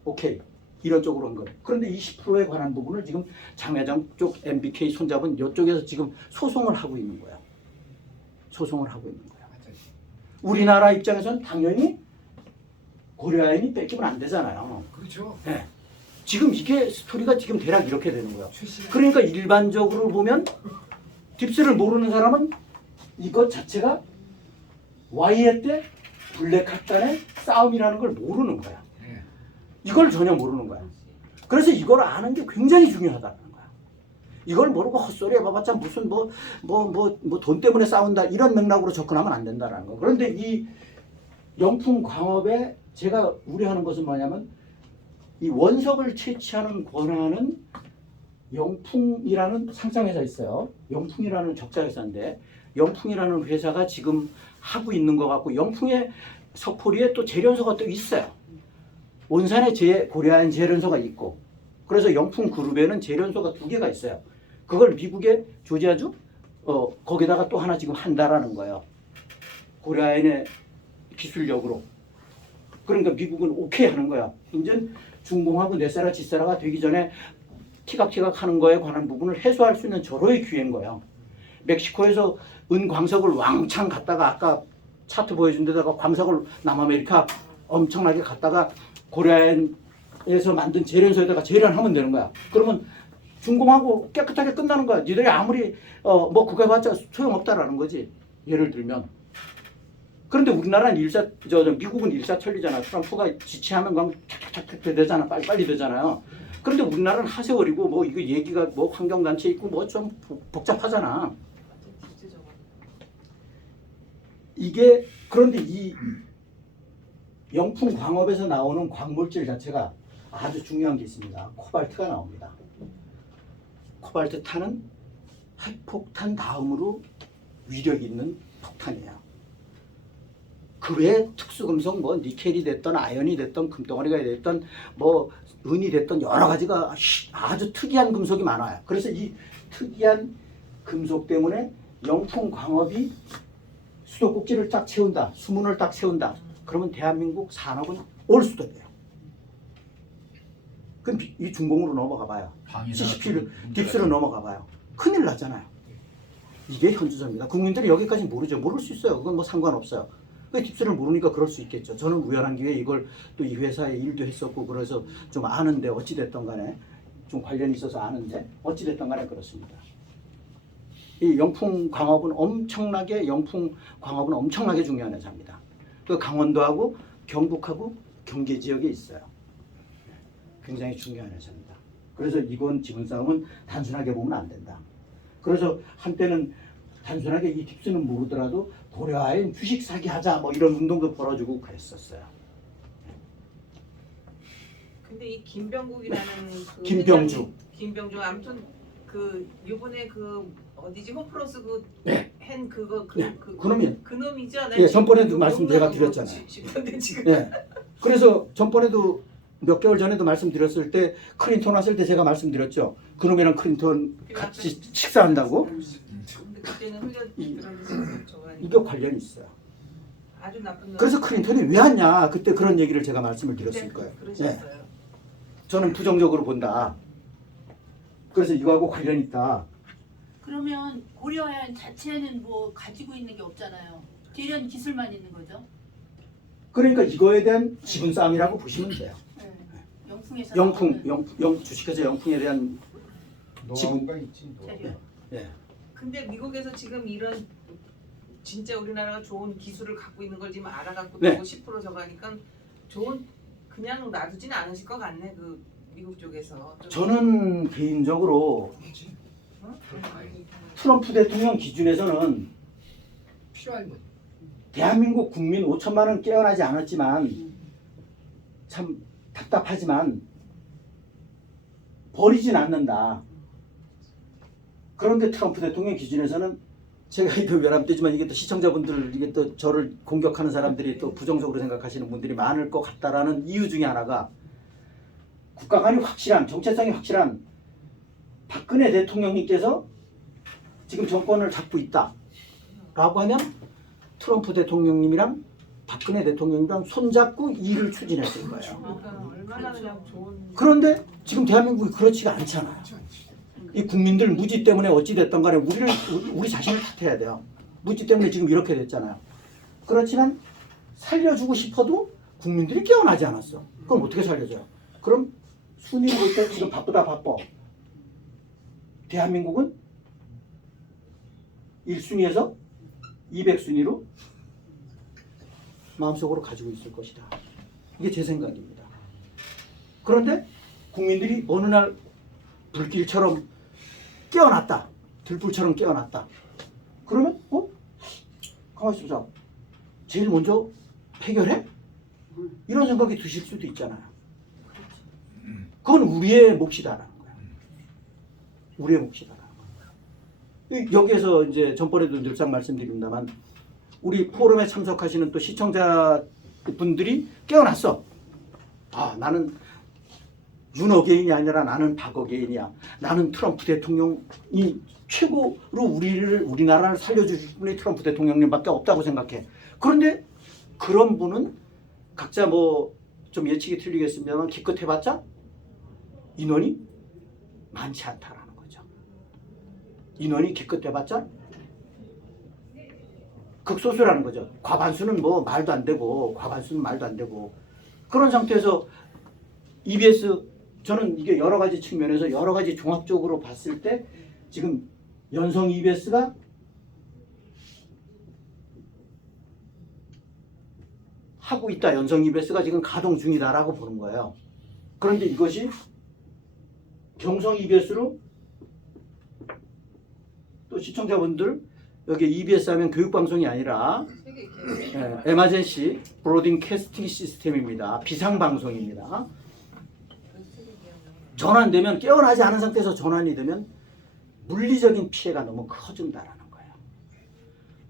오케이. 이런 쪽으로 한 거예요. 그런데 이 10%에 관한 부분을 지금 장 회장 쪽 MBK 손잡은 이쪽에서 지금 소송을 하고 있는 거예요. 소송을 하고 있는 거예요. 우리나라 입장에서는 당연히 고려아연이 뺏기면 안 되잖아요. 그렇죠. 네. 지금 이게 스토리가 지금 대략 이렇게 되는 거예요. 최신 그러니까 일반적으로 보면 딥스를 모르는 사람은 이것 자체가 와이에 때 블랙핫 간의 싸움이라는 걸 모르는 거야. 네. 이걸 전혀 모르는 거야. 그래서 이걸 아는 게 굉장히 중요하다는 거야. 이걸 모르고 헛소리 해봐봤자 무슨 돈 때문에 싸운다 이런 맥락으로 접근하면 안 된다는 거. 그런데 이 영풍 광업에 제가 우려하는 것은 뭐냐면 이 원석을 채취하는 권한은 영풍이라는 상장회사 있어요. 영풍이라는 적자회사인데 영풍이라는 회사가 지금 하고 있는 것 같고 영풍의 서포리에 또 재련소가 또 있어요. 온산에 고려아연 재련소가 있고 그래서 영풍 그룹에는 재련소가 2개가 있어요. 그걸 미국의 조지아주 거기다가 또 하나 지금 한다라는 거예요. 고려아연의 기술력으로. 그러니까 미국은 오케이 하는 거야. 이제 중공하고 넷세라 지세라가 되기 전에 티각티각 하는 거에 관한 부분을 해소할 수 있는 절호의 기회인 거예요. 멕시코에서 은광석을 왕창 갖다가 아까 차트 보여준 데다가 광석을 남아메리카 엄청나게 갖다가 고려아연에서 만든 재련소에다가 재련하면 되는 거야. 그러면 중공하고 깨끗하게 끝나는 거야. 니들이 아무리 그거 해봤자 소용없다라는 거지. 예를 들면. 그런데 우리나라는 미국은 일사천리잖아. 트럼프가 지치하면 그냥 탁탁탁 되잖아. 빨리빨리 되잖아요. 그런데 우리나라는 하세월이고 이거 얘기가 환경단체 있고 좀 복잡하잖아. 이게 그런데 이 영풍 광업에서 나오는 광물질 자체가 아주 중요한 게 있습니다. 코발트가 나옵니다. 코발트 탄은 핵폭탄 다음으로 위력 있는 폭탄이에요. 그 외에 특수금속 니켈이 됐던 아연이 됐던 금덩어리가 됐던 은이 됐던 여러 가지가 아주 특이한 금속이 많아요. 그래서 이 특이한 금속 때문에 영풍 광업이 수도꼭지를 딱 채운다. 수문을 딱 채운다. 그러면 대한민국 산업은 올 수도 돼요. 그럼 이 중공으로 넘어가 봐요. CCP를 딥스로 넘어가 봐요. 큰일 나잖아요. 이게 현주소입니다. 국민들이 여기까지 모르죠. 모를 수 있어요. 그건 상관없어요. 딥스를 모르니까 그럴 수 있겠죠. 저는 우연한 기회에 이걸 또 이 회사에 일도 했었고 그래서 좀 아는데 어찌됐든 간에 좀 관련이 있어서 아는데 어찌됐든 간에 그렇습니다. 이 영풍 광업은 엄청나게 중요한 회사입니다. 그 강원도하고 경북하고 경계 지역에 있어요. 굉장히 중요한 회사입니다. 그래서 이건 지분 싸움은 단순하게 보면 안 된다. 그래서 한때는 단순하게 이 딥스는 모르더라도 고려아연 주식 사기하자 이런 운동도 벌어지고 그랬었어요. 근데 이 김병국이라는 김병주 아무튼 요번에 어디지 홈플러스 네. 한 그거 네. 그놈이 그놈이죠. 예, 전번에도 말씀 제가 드렸잖아요. 지금 예. 그래서 전번에도 몇 개월 전에도 말씀드렸을 때 클린턴 왔을 때 제가 말씀드렸죠. 그놈이랑 클린턴 같이 식사한다고. 근데 그때는 흘려 들어가서 이게 관련이 있어요. 아주 나쁜. 그래서 클린턴이 왜 왔냐 그때 그런 얘기를 제가 말씀을 드렸을 거예요. 그러셨어요. 예. 저는 부정적으로 본다. 그래서 이거하고 관련이 있다. 그러면 고려아연 자체는 가지고 있는 게 없잖아요. 재련 기술만 있는 거죠. 그러니까 이거에 대한 지분 싸움이라고 보시면 돼요. 네. 영풍에서 영풍 주식회사 영풍에 대한 노하우가 있지. 재료. 예. 근데 미국에서 지금 이런 진짜 우리나라가 좋은 기술을 갖고 있는 걸 지금 알아갖고 네. 10% 저거 하니까 그냥 놔두진 않으실 것 같네. 미국 쪽에서. 저는 개인적으로 트럼프 대통령 기준에서는 필요한 대한민국 국민 5천만 원 깨어나지 않았지만 참 답답하지만 버리진 않는다. 그런데 트럼프 대통령 기준에서는 제가 이거 외람되지만 이게 또 시청자분들 이게 또 저를 공격하는 사람들이 또 부정적으로 생각하시는 분들이 많을 것 같다라는 이유 중에 하나가 국가관이 확실한 정체성이 확실한 박근혜 대통령님께서 지금 정권을 잡고 있다라고 하면 트럼프 대통령님이랑 박근혜 대통령이랑 손잡고 일을 추진했을 거예요. 그러니까 얼마나 그냥 좋은. 그런데 지금 대한민국이 그렇지가 않잖아요. 이 국민들 무지 때문에 어찌 됐든 간에 우리 자신을 탓해야 돼요. 무지 때문에 지금 이렇게 됐잖아요. 그렇지만 살려주고 싶어도 국민들이 깨어나지 않았어. 그럼 어떻게 살려줘요? 그럼 순위를 볼 때 지금 바쁘다 바빠. 대한민국은 1순위에서 200순위로 마음속으로 가지고 있을 것이다. 이게 제 생각입니다. 그런데 국민들이 어느 날 불길처럼 깨어났다. 들불처럼 깨어났다. 그러면 가만히 있어보자. 제일 먼저 해결해? 이런 생각이 드실 수도 있잖아요. 그건 우리의 몫이다라는 거야. 우리의 몫이다라는 거야. 여기에서 이제 전번에도 늘상 말씀드립니다만 우리 포럼에 참석하시는 또 시청자분들이 깨어났어. 아, 나는 윤어게인이 아니라 나는 박어게인이야. 나는 트럼프 대통령이 최고로 우리나라를 살려주실 분이 트럼프 대통령님밖에 없다고 생각해. 그런데 그런 분은 각자 뭐 좀 예측이 틀리겠습니다만 기껏 해봤자 인원이 많지 않다라는 거죠. 인원이 기껏 해봤자 극소수라는 거죠. 과반수는 뭐 말도 안 되고 과반수는 말도 안 되고 그런 상태에서 EBS 저는 이게 여러 가지 측면에서 여러 가지 종합적으로 봤을 때 지금 연성 EBS가 하고 있다. 연성 EBS가 지금 가동 중이다라고 보는 거예요. 그런데 이것이 경성 EBS로 또 시청자분들 여기 EBS 하면 교육방송이 아니라 에머전시 브로드캐스팅 시스템입니다. 비상방송입니다. 전환되면 깨어나지 않은 상태에서 전환이 되면 물리적인 피해가 너무 커진다라는 거예요.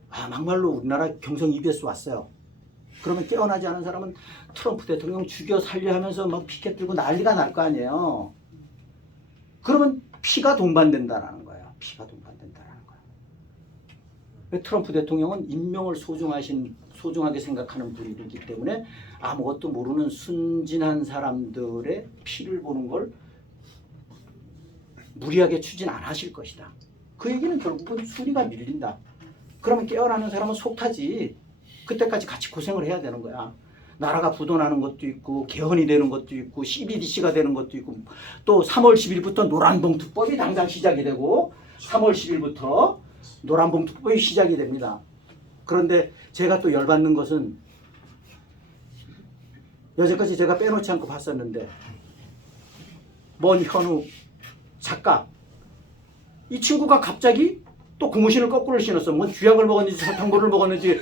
아, 막말로 우리나라 경성 EBS 왔어요. 그러면 깨어나지 않은 사람은 트럼프 대통령 죽여 살려 하면서 막 피켓 들고 난리가 날 거 아니에요. 그러면 피가 동반된다라는 거예요. 피가 동반된다라는 거예요. 트럼프 대통령은 인명을 소중하게 생각하는 분이기 때문에 아무것도 모르는 순진한 사람들의 피를 보는 걸 무리하게 추진 안 하실 것이다. 그 얘기는 결국은 순위가 밀린다. 그러면 깨어나는 사람은 속타지. 그때까지 같이 고생을 해야 되는 거야. 나라가 부도나는 것도 있고 개헌이 되는 것도 있고 CBDC가 되는 것도 있고 또 3월 10일부터 노란봉투법이 당장 시작이 되고 3월 10일부터 노란봉투법이 시작이 됩니다. 그런데 제가 또 열받는 것은 여태까지 제가 빼놓지 않고 봤었는데 먼 현우 작가 이 친구가 갑자기 또 고무신을 거꾸로 신었어. 뭐 쥐약을 먹었는지 사탕물을 먹었는지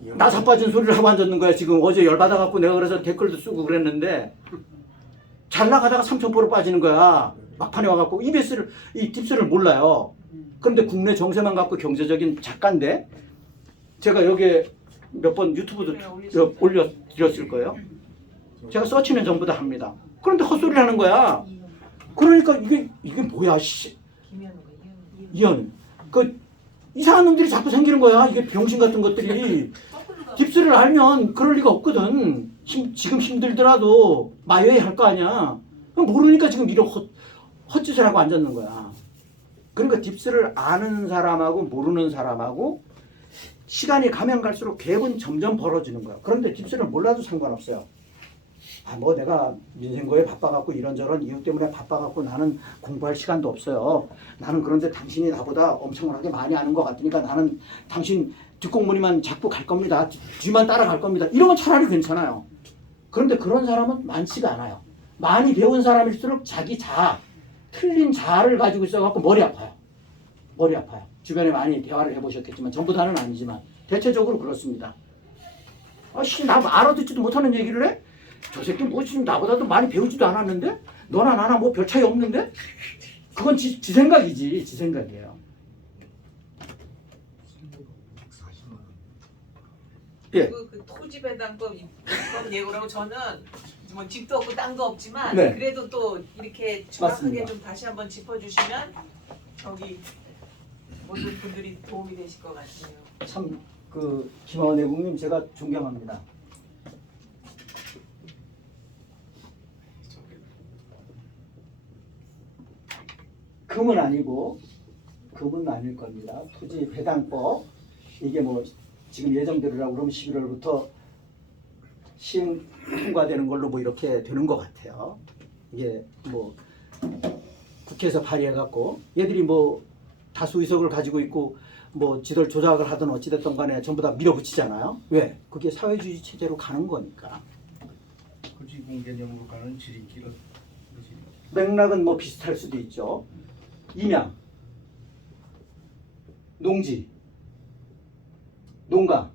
나사 빠진 소리를 하고 앉았는 거야. 지금 어제 열받아갖고 내가 그래서 댓글도 쓰고 그랬는데 잘 나가다가 3,000%로 빠지는 거야. 막판에 와갖고 이 딥스를 몰라요. 그런데 국내 정세만 갖고 경제적인 작가인데 제가 여기에 몇 번 유튜브도 올려드렸을 거예요. 제가 서치는 전부 다 합니다. 그런데 헛소리를 하는 거야. 그러니까 이게 뭐야 씨. 이현 이상한 놈들이 자꾸 생기는 거야. 이게 병신 같은 것들이. 딥스를 알면 그럴 리가 없거든. 지금 힘들더라도 마여야 할 거 아니야. 모르니까 지금 이런 헛짓을 하고 앉았는 거야. 그러니까 딥스를 아는 사람하고 모르는 사람하고 시간이 가면 갈수록 갭은 점점 벌어지는 거야. 그런데 딥스를 몰라도 상관없어요. 아, 뭐 내가 민생거에 바빠갖고 이런저런 이유 때문에 바빠갖고 나는 공부할 시간도 없어요. 나는 그런데 당신이 나보다 엄청나게 많이 아는 것 같으니까 나는 당신 뒷공무니만 잡고 갈 겁니다. 뒤만 따라갈 겁니다. 이러면 차라리 괜찮아요. 그런데 그런 사람은 많지가 않아요. 많이 배운 사람일수록 자기 틀린 자아를 가지고 있어갖고 머리 아파요. 머리 아파요. 주변에 많이 대화를 해보셨겠지만 전부 다는 아니지만 대체적으로 그렇습니다. 아씨, 나 알아듣지도 못하는 얘기를 해? 저 새끼 뭐 지금 나보다도 많이 배우지도 않았는데? 너나 나나 뭐 별 차이 없는데? 그건 지 생각이지. 지 생각이에요. 예. 그 토지 배당법 이번 예고라고 저는 뭐 집도 없고 땅도 없지만 네. 그래도 또 이렇게 정확하게 맞습니다. 좀 다시 한번 짚어주시면 저기 모든 분들이 도움이 되실 것 같아요. 참 그 김하원 애국님 제가 존경합니다. 금은 아니고 금은 아닐 겁니다. 토지 배당법 이게 뭐 지금 예정대로라고 그러면 11월부터 시행 통과되는 걸로 뭐 이렇게 되는 것 같아요. 이게 뭐 국회에서 발의해갖고 얘들이 뭐 다수 의석을 가지고 있고 뭐 지들 조작을 하든 어찌됐든 간에 전부 다 밀어붙이잖아요. 왜? 그게 사회주의 체제로 가는 거니까. 구지공 개념으로 가는 지름길은 맥락은 뭐 비슷할 수도 있죠. 임양, 농지, 농가,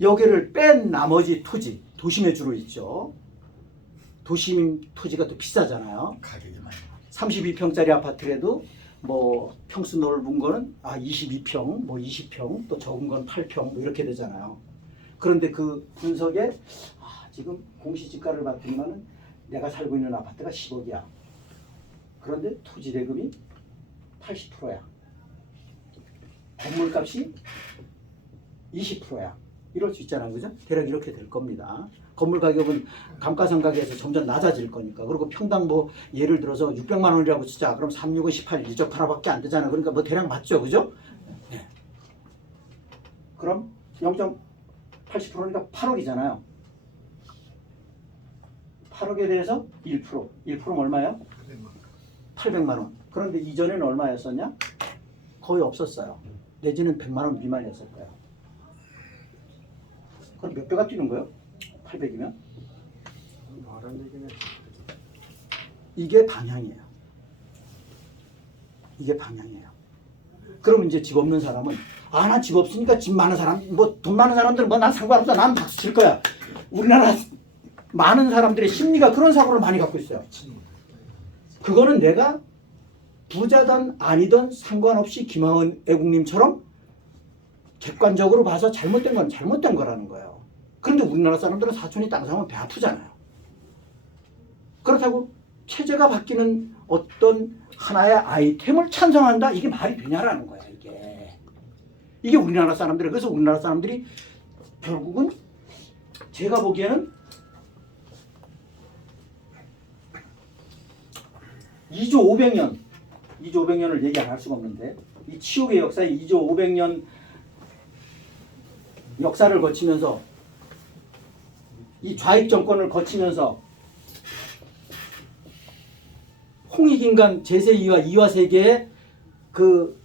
여기를 뺀 나머지 토지, 도심에 주로 있죠. 도심 토지가 또 비싸잖아요. 가격이 많이. 32평짜리 아파트라도 뭐 평수 넓은 거는 22평, 뭐 20평, 또 적은 건 8평 뭐 이렇게 되잖아요. 그런데 그 분석에 지금 공시지가를 봤더니만은 내가 살고 있는 아파트가 10억이야. 그런데 토지 대금이 80%야. 건물값이 20%야. 이럴 수 있잖아요, 그죠? 대략 이렇게 될 겁니다. 건물 가격은 감가상각에서 점점 낮아질 거니까. 그리고 평당 뭐 예를 들어서 600만 원이라고 치자. 그럼 3, 6, 18, 1적 하나밖에 안 되잖아요. 그러니까 뭐 대략 맞죠, 그죠? 네. 그럼 0.80%니까 8억이잖아요. 8억에 대해서 1%. 1%면 얼마예요? 800만 원. 그런데 이전에는 얼마였었냐? 거의 없었어요. 내지는 100만 원 미만이었을 거예요. 그럼 몇 배가 뛰는 거예요? 800이면? 말한 얘기는 이게 방향이에요. 이게 방향이에요. 그럼 이제 집 없는 사람은 난 집 없으니까 집 많은 사람, 뭐 돈 많은 사람들은 뭐 난 상관없어. 난 박수 칠 거야. 우리나라 많은 사람들의 심리가 그런 사고를 많이 갖고 있어요. 그거는 내가 부자든 아니든 상관없이 김하원 애국님처럼 객관적으로 봐서 잘못된 건 잘못된 거라는 거예요. 그런데 우리나라 사람들은 사촌이 땅 사면 배 아프잖아요. 그렇다고 체제가 바뀌는 어떤 하나의 아이템을 찬성한다? 이게 말이 되냐라는 거야, 이게. 이게 우리나라 사람들이. 그래서 우리나라 사람들이 결국은 제가 보기에는 2조 500년을 얘기 안 할 수가 없는데 이 치욕의 역사에 2조 500년 역사를 거치면서 이 좌익 정권을 거치면서 홍익인간 제세2와 2와 세계의 그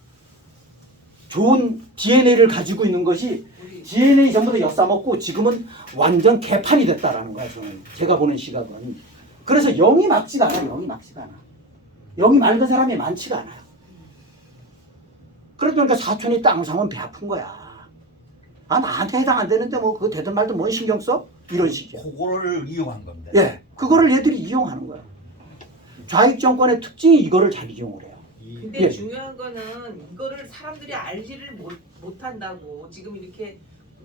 좋은 DNA를 가지고 있는 것이 DNA 전부 다 엿싸먹고 지금은 완전 개판이 됐다라는 거야. 저는 제가 보는 시각은. 그래서 영이 막지가 않아요. 영이 막지가 않아. 영이 맑은 사람이 많지가 않아요. 그러니까 사촌이 땅 사면 배 아픈 거야. 나한테 해당 안 되는데 뭐 그거 되든 말든 뭔 신경 써? 이런 식이야. 그거를 이용한 겁니다. 예, 그거를 얘들이 이용하는 거야. 좌익 정권의 특징이 이거를 잘 이용을 해요. 근데 예. 중요한 거는 이거를 사람들이 알지를 못한다고 지금 이렇게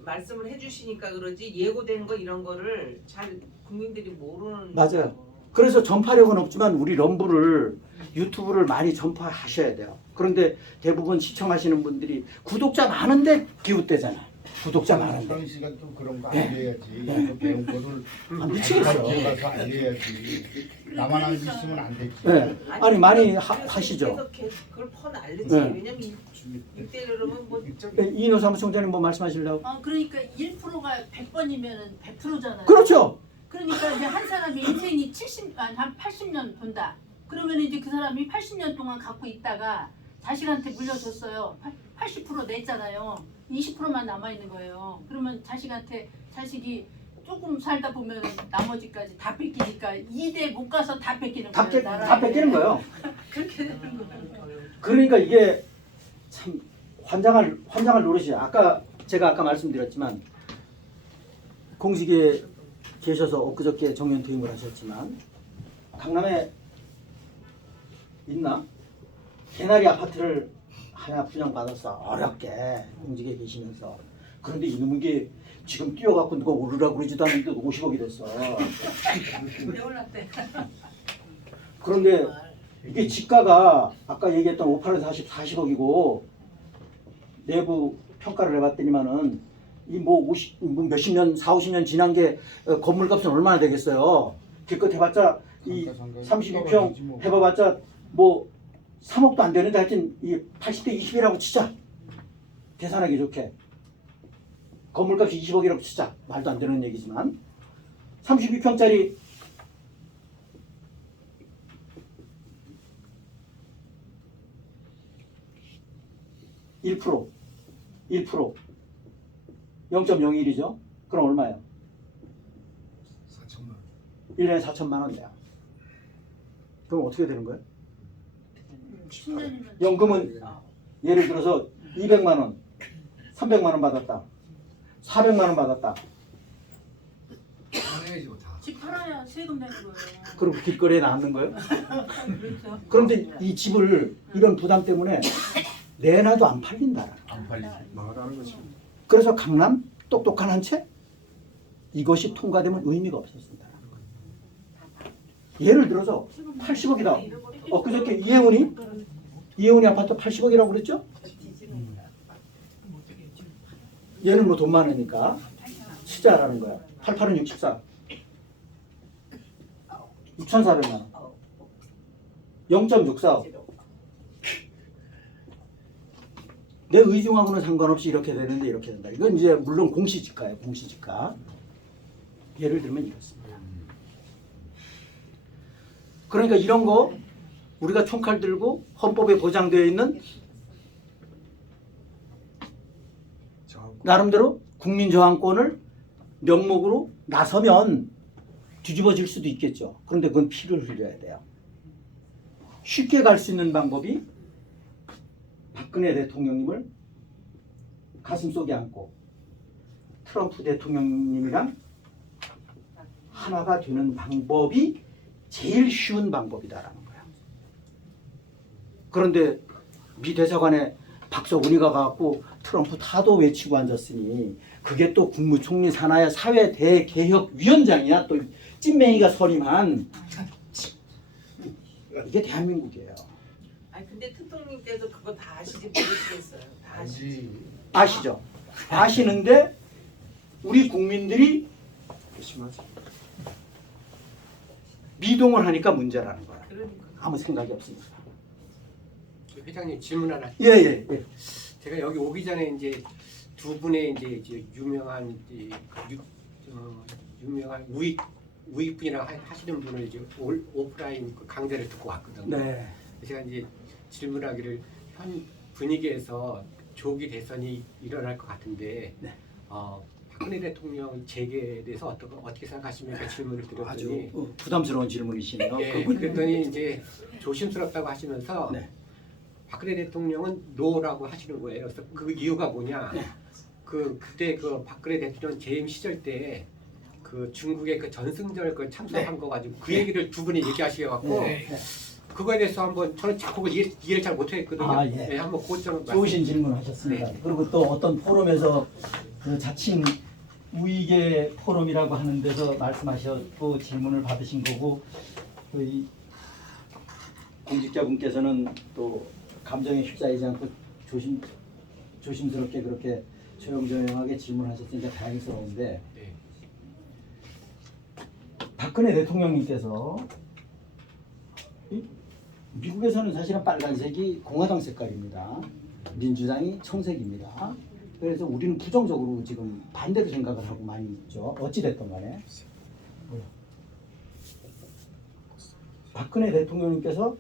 말씀을 해주시니까 그러지 예고된 거 이런 거를 잘 국민들이 모르는 맞아요. 거예요. 그래서 전파력은 없지만 우리 럼브를 유튜브를 많이 전파하셔야 돼요. 그런데 대부분 시청하시는 분들이 구독자 많은데 기웃대잖아요. 구독자 많은데. 현 씨가 또 그런 거 예. 알려야지. 예. 이거 배운 거를 미치겠어요. 가서 알려야지. 나만 알고 있으면 안 되지. 네. 아니 많이 그래서 하시죠. 계속 그걸 퍼날리지. 네. 왜냐면 이때 그러면 뭐 이인호 사무총장님 뭐 말씀하시려고? 그러니까 1%가 100번이면 100%잖아요. 그렇죠. 그러니까 이제 한 사람이 인생이 한 80년 돈다. 그러면 이제 그 사람이 80년 동안 갖고 있다가 자식한테 물려줬어요. 80% 냈잖아요. 20%만 남아 있는 거예요. 그러면 자식이 조금 살다 보면 나머지까지 다 뺏기니까 2대 못 가서 다 뺏기는 거예요. 다 뺏기는 거예요. 그렇게 되는 거예요. 그러니까 이게 참 환장할 노릇이에요. 제가 아까 말씀드렸지만 공직에 계셔서 엊그저께 정년 퇴임을 하셨지만 강남에 있나? 개나리 아파트를 하나 분양받았어. 어렵게 공직에 계시면서. 그런데 이놈은 게 지금 뛰어갖고 누가 오르라고 그러지도 않는데 50억이 됐어. 배울랐대. 그런데 정말. 이게 지가가 아까 얘기했던 58에서 40억이고 내부 평가를 해봤더니만은 이 뭐 몇십 년, 40~50년 지난 게 건물값은 얼마나 되겠어요? 기껏 해봤자 이 32평 해봐봤자 뭐 3억도 안 되는데 하여튼 이 80대 20이라고 치자. 계산하기 좋게. 건물값이 20억이라고 치자. 말도 안 되는 얘기지만 32평짜리 1% 0.01이죠. 그럼 얼마예요? 4천만 원. 1년에 4천만 원 돼요. 그럼 어떻게 되는 거예요? 10년이면 연금은 예를 들어서 200만 원, 300만 원 받았다. 400만 원 받았다. 해야죠 다. 집 팔아야 세금 내는 거예요. 그럼 길거리에 놨는 거예요? 그렇죠. 그런데 이 집을 이런 부담 때문에 내놔도 안 팔린다. 안 팔리지. 말하는 거지. 그래서 강남 똑똑한 한 채? 이것이 통과되면 의미가 없었습니다. 예를 들어서 80억이다. 그저께 이혜원이 아파트 80억이라고 그랬죠? 얘는 뭐 돈 많으니까 치자라는 거야. 88은 64. 6,400만 원. 0.64억. 내 의중하고는 상관없이 이렇게 되는데 이렇게 된다. 이건 이제 물론 공시지가예요. 공시지가. 예를 들면 이렇습니다. 그러니까 이런 거 우리가 총칼 들고 헌법에 보장되어 있는 나름대로 국민저항권을 명목으로 나서면 뒤집어질 수도 있겠죠. 그런데 그건 피를 흘려야 돼요. 쉽게 갈 수 있는 방법이 박근혜 대통령님을 가슴속에 안고 트럼프 대통령님이랑 하나가 되는 방법이 제일 쉬운 방법이다라는 거야. 그런데 미 대사관에 박서훈이가 가갖고 트럼프 타도 외치고 앉았으니 그게 또 국무총리 산하의 사회대개혁위원장이야. 또 찐맹이가 서림한 이게 대한민국이에요. 아니 근데 특통님께서 그거 다 아시지 모르시겠어요. 다 아시지. 아시죠? 아시는데 우리 국민들이 미동을 하니까 문제라는 거야. 그러니까. 아무 생각이 없으니까. 회장님 질문 하나. 예. 제가 여기 오기 전에 이제 두 분의 이제 유명한 유명한 우익분이라고 하시는 분을 이제 오프라인 그 강좌를 듣고 왔거든요. 네. 제가 이제 질문하기를 현 분위기에서 조기 대선이 일어날 것 같은데 네. 박근혜 대통령 재계에 대해서 어떻게 생각하십니까? 질문을 드렸더니 아주 부담스러운 질문이시네요. 예, 그랬더니 이제 조심스럽다고 하시면서 네. 박근혜 대통령은 노라고 하시는 거예요. 그래서 그 이유가 뭐냐? 네. 그때 그 박근혜 대통령 재임 시절 때 그 중국의 그 전승절 그 참석한 네. 거 가지고 그 얘기를 두 분이 얘기하셔갖고 네. 그거에 대해서 한번 저는 자꾸 이해를 잘 못했거든요. 아, 예. 네, 한번 그것 좀 좋으신 질문하셨습니다. 네. 그리고 또 어떤 포럼에서 그 자칭 우익의 포럼이라고 하는 데서 말씀하셨고 질문을 받으신 거고 이 공직자분께서는 또 감정에 휩싸이지 않고 조심스럽게 그렇게 조용조용하게 질문하셨으니까 다행스러운데 네. 박근혜 대통령님께서 미국에서는 사실은 빨간색이 공화당 색깔입니다. 민주당이 청색입니다. 그래서 우리는 부정적으로 지금 반대로 생각을 하고 많이 있죠. 어찌됐든 간에. 박근혜 대통령님께서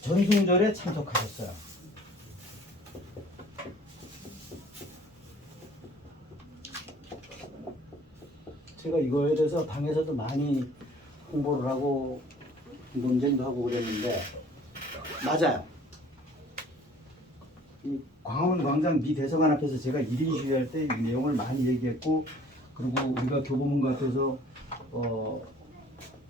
전승절에 참석하셨어요. 제가 이거에 대해서 당에서도 많이 홍보를 하고 논쟁도 하고 그랬는데 맞아요. 이 광화문 광장 미 대사관 앞에서 제가 1인 시위할 때 이 내용을 많이 얘기했고 그리고 우리가 교보문고 앞에서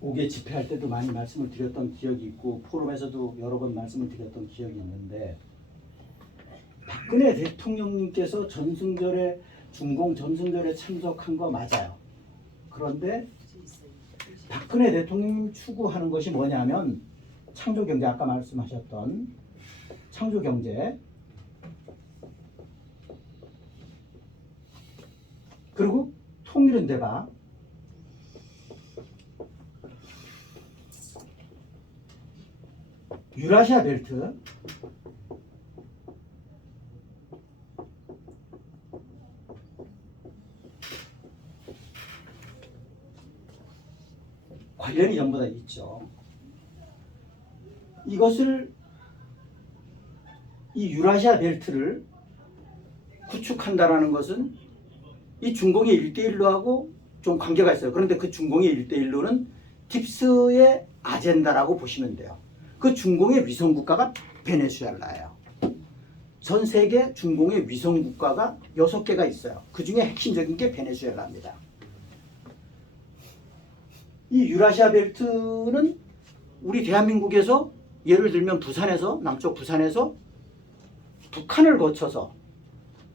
5개 집회할 때도 많이 말씀을 드렸던 기억이 있고 포럼에서도 여러 번 말씀을 드렸던 기억이 있는데 박근혜 대통령님께서 전승절에 중공 전승절에 참석한 거 맞아요. 그런데 박근혜 대통령님 추구하는 것이 뭐냐면 창조경제 아까 말씀하셨던 창조경제 그리고 통일은 데가 유라시아 벨트 관련이 전부 다 있죠. 이것을 이 유라시아 벨트를 구축한다라는 것은 이 중공의 1대1로 하고 좀 관계가 있어요. 그런데 그 중공의 1대1로는 딥스의 아젠다라고 보시면 돼요. 그 중공의 위성 국가가 베네수엘라예요. 전 세계 중공의 위성 국가가 6개가 있어요. 그 중에 핵심적인 게 베네수엘라입니다. 이 유라시아 벨트는 우리 대한민국에서 예를 들면 부산에서 남쪽 부산에서 북한을 거쳐서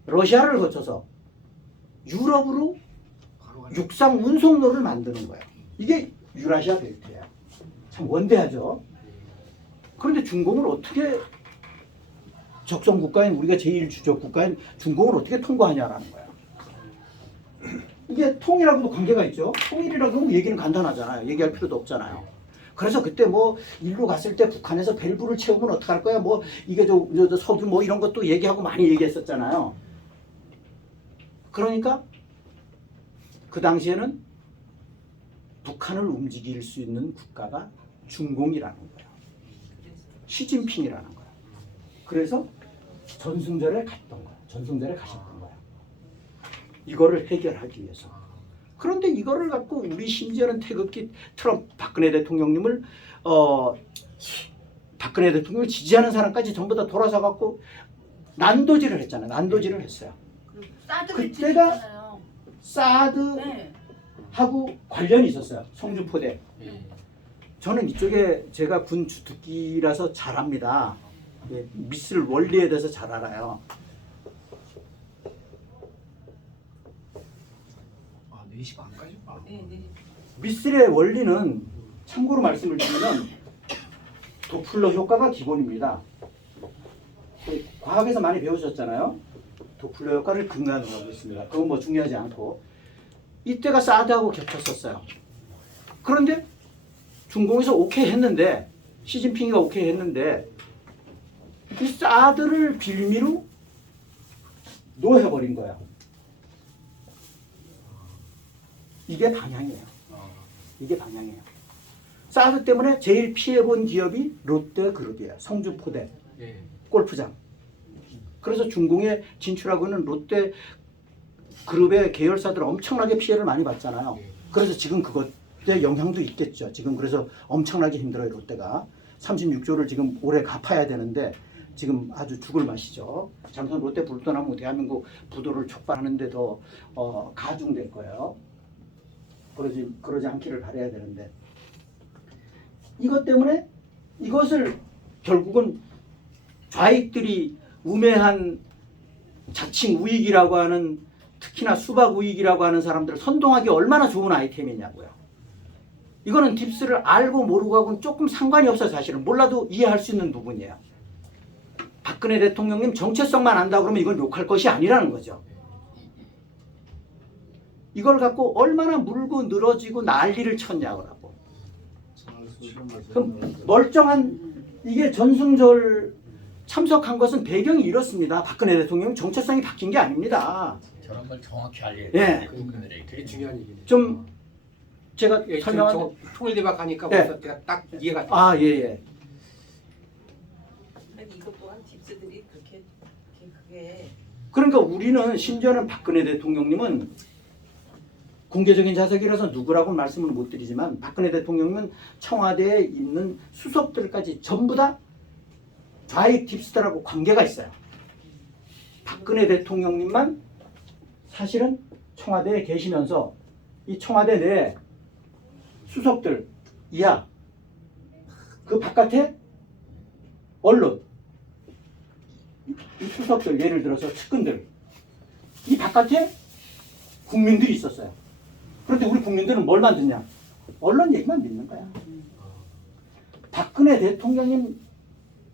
러시아를 거쳐서 유럽으로 육상 운송로를 만드는 거예요. 이게 유라시아 벨트예요. 참 원대하죠. 그런데 중공을 어떻게 적성 국가인 우리가 제일 주적 국가인 중공을 어떻게 통과하냐라는 거예요. 이게 통일하고도 관계가 있죠. 통일이라고 하면 얘기는 간단하잖아요. 얘기할 필요도 없잖아요. 그래서 그때 뭐 일로 갔을 때 북한에서 밸브를 채우면 어떡할 거야? 뭐 이게 저 석유 뭐 이런 것도 얘기하고 많이 얘기했었잖아요. 그러니까 그 당시에는 북한을 움직일 수 있는 국가가 중공이라는 거예요. 시진핑이라는 거예요. 그래서 전승절에 갔던 거예요. 전승절에 가셨던 거예요. 이거를 해결하기 위해서. 그런데 이거를 갖고 우리 심지어는 태극기 트럼프 박근혜 대통령님을 박근혜 대통령을 지지하는 사람까지 전부 다 돌아서 갖고 난도질을 했잖아요. 난도질을 했어요. 사드 그때가 있잖아요. 사드하고 네. 관련이 있었어요. 성주포대. 예. 저는 이쪽에 제가 군 주특기라서 잘 압니다. 예, 미술 원리에 대해서 잘 알아요. 아, 4시 반까지? 아, 네, 네. 미술의 원리는 참고로 말씀을 드리면 도플러 효과가 기본입니다. 과학에서 많이 배우셨잖아요. 도플러 효과를 근간으로 하고 있습니다. 그건 뭐 중요하지 않고 이때가 사드하고 겹쳤었어요. 그런데 중공에서 오케이 했는데 시진핑이가 오케이 했는데 이 사드를 빌미로 놓아버린 거예요. 이게 방향이에요. 이게 방향이에요. 사드 때문에 제일 피해본 기업이 롯데그룹이에요. 성주포대 예. 골프장. 그래서 중공에 진출하고는 롯데그룹의 계열사들 엄청나게 피해를 많이 봤잖아요. 그래서 지금 그것에 영향도 있겠죠. 지금 그래서 엄청나게 힘들어요. 롯데가 36조를 지금 올해 갚아야 되는데 지금 아주 죽을 맛이죠. 잠깐 롯데 불도나무 대한민국 부도를 촉발하는데 더 가중될 거예요. 그러지 않기를 바라야 되는데 이것 때문에 이것을 결국은 좌익들이 우매한 자칭 우익이라고 하는 특히나 수박 우익이라고 하는 사람들을 선동하기 얼마나 좋은 아이템이냐고요. 이거는 딥스를 알고 모르고 하고는 조금 상관이 없어요. 사실은 몰라도 이해할 수 있는 부분이에요. 박근혜 대통령님 정체성만 안다 그러면 이건 욕할 것이 아니라는 거죠. 이걸 갖고 얼마나 물고 늘어지고 난리를 쳤냐고. 그럼 멀쩡한 이게 전승절 참석한 것은 배경이 이렇습니다. 박근혜 대통령 정체성이 바뀐 게 아닙니다. 저런 걸 정확히 알려야 예. 돼요. 그들에게. 되게 중요한 얘기네요. 좀 제가 예, 설명한 통일대박 하니까 예. 벌써 제가 딱 이해가 돼요. 아 예예. 근데 이것 또한 딥스들이 그렇게 그게 그러니까 우리는 심지어는 박근혜 대통령님은 공개적인 자석이라서 누구라고 말씀을 못 드리지만 박근혜 대통령은 청와대에 있는 수석들까지 전부 다 좌익 딥스들하고 관계가 있어요. 박근혜 대통령님만 사실은 청와대에 계시면서 이 청와대 내 수석들 이하 그 바깥에 언론 이 수석들 예를 들어서 측근들 이 바깥에 국민들이 있었어요. 그런데 우리 국민들은 뭘만 듣냐? 언론 얘기만 믿는 거야. 박근혜 대통령님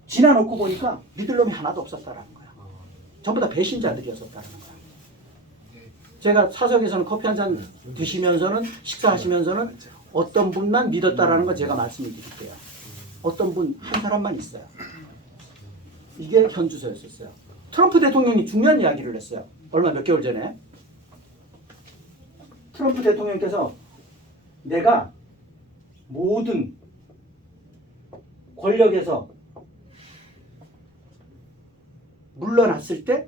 지나놓고 보니까 믿을 놈이 하나도 없었다라는 거야. 전부 다 배신자들이었었다는 거야. 제가 사석에서는 커피 한 잔 드시면서는 식사하시면서는 어떤 분만 믿었다라는 거 제가 말씀을 드릴게요. 어떤 분 한 사람만 있어요. 이게 현주소였었어요. 트럼프 대통령이 중요한 이야기를 했어요. 얼마 몇 개월 전에 트럼프 대통령께서 내가 모든 권력에서 물러났을 때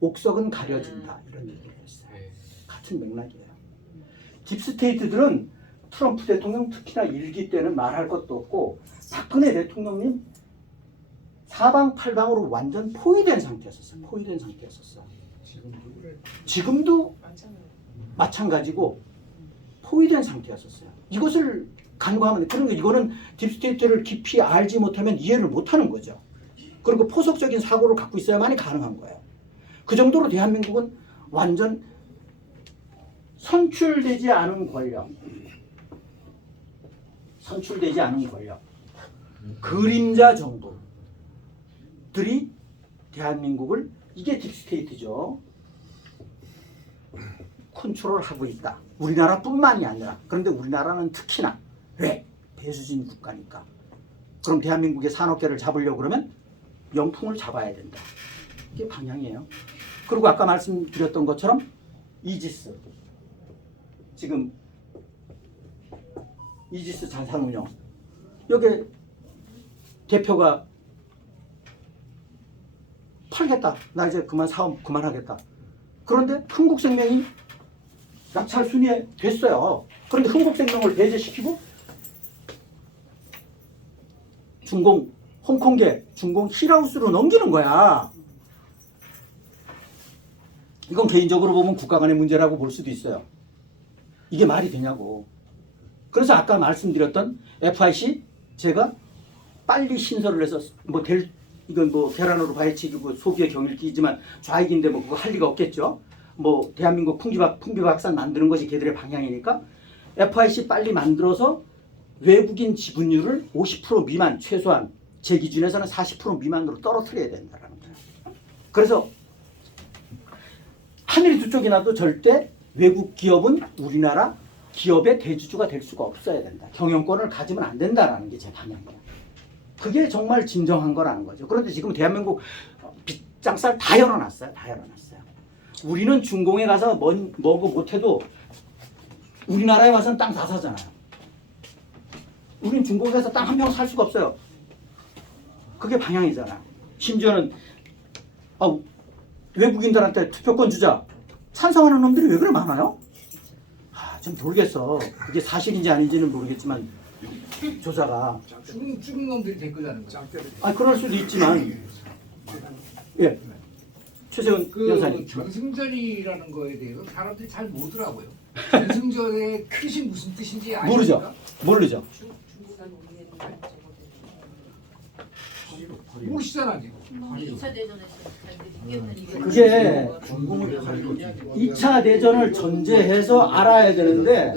옥석은 가려진다 이런 얘기를 했어요. 같은 맥락이에요. 딥스테이트들은 트럼프 대통령 특히나 일기 때는 말할 것도 없고 박근혜 대통령님 사방팔방으로 완전 포위된 상태였었어요. 포위된 상태였었어요. 지금도 마찬가지고 포위된 상태였었어요. 이것을 간과하면 그러니까 이거는 딥스테이트를 깊이 알지 못하면 이해를 못하는 거죠. 그리고 포석적인 사고를 갖고 있어야만이 가능한 거예요. 그 정도로 대한민국은 완전 선출되지 않은 권력, 선출되지 않은 권력, 그림자 정부들이 대한민국을 이게 딥스테이트죠. 컨트롤하고 있다. 우리나라뿐만이 아니라 그런데 우리나라는 특히나 왜? 배수진 국가니까. 그럼 대한민국의 산업계를 잡으려고 그러면 영풍을 잡아야 된다. 이게 방향이에요. 그리고 아까 말씀드렸던 것처럼 이지스 지금 이지스 자산운용 여기 대표가 팔겠다. 나 이제 그만 사업 그만하겠다. 그런데 흥국생명이 낙찰 순위에 됐어요. 그런데 흥국생명을 배제시키고 중공 홍콩계 중공 힐하우스로 넘기는 거야. 이건 개인적으로 보면 국가 간의 문제라고 볼 수도 있어요. 이게 말이 되냐고. 그래서 아까 말씀드렸던 FIC 제가 빨리 신설을 해서 이건 뭐 계란으로 바위치기고 소기의 경일기지만 좌익인데 뭐 그거 할 리가 없겠죠. 뭐 대한민국 풍비박산 만드는 것이 걔들의 방향이니까 FIC 빨리 만들어서 외국인 지분율을 50% 미만 최소한 제 기준에서는 40% 미만으로 떨어뜨려야 된다는 거예요. 그래서 하늘이 두 쪽이 나도 절대 외국 기업은 우리나라 기업의 대주주가 될 수가 없어야 된다. 경영권을 가지면 안 된다라는 게 제 방향이에요. 그게 정말 진정한 거라는 거죠. 그런데 지금 대한민국 빗장살 다 열어놨어요. 다 열어놨어요. 우리는 중공에 가서 뭐고 못해도 우리나라에 와서는 땅 다 사잖아요. 우린 중공에 가서 땅 한 평 살 수가 없어요. 그게 방향이잖아. 심지어는 외국인들한테 투표권 주자. 찬성하는 놈들이 왜 그래 많아요? 좀 모르겠어. 그게 사실인지 아닌지는 모르겠지만 조사가 죽은 놈들이 댓글하는 거죠. 그럴 수도 있지만 예. 최세훈 여사님. 전승절이라는 거에 대해서 사람들이 잘 모르더라고요. 전승절의 뜻이 무슨 뜻인지 아십니까? 모르죠. 모르시잖아 지금. 2차 대전에서 그게 2차 대전을 전제해서 알아야 되는데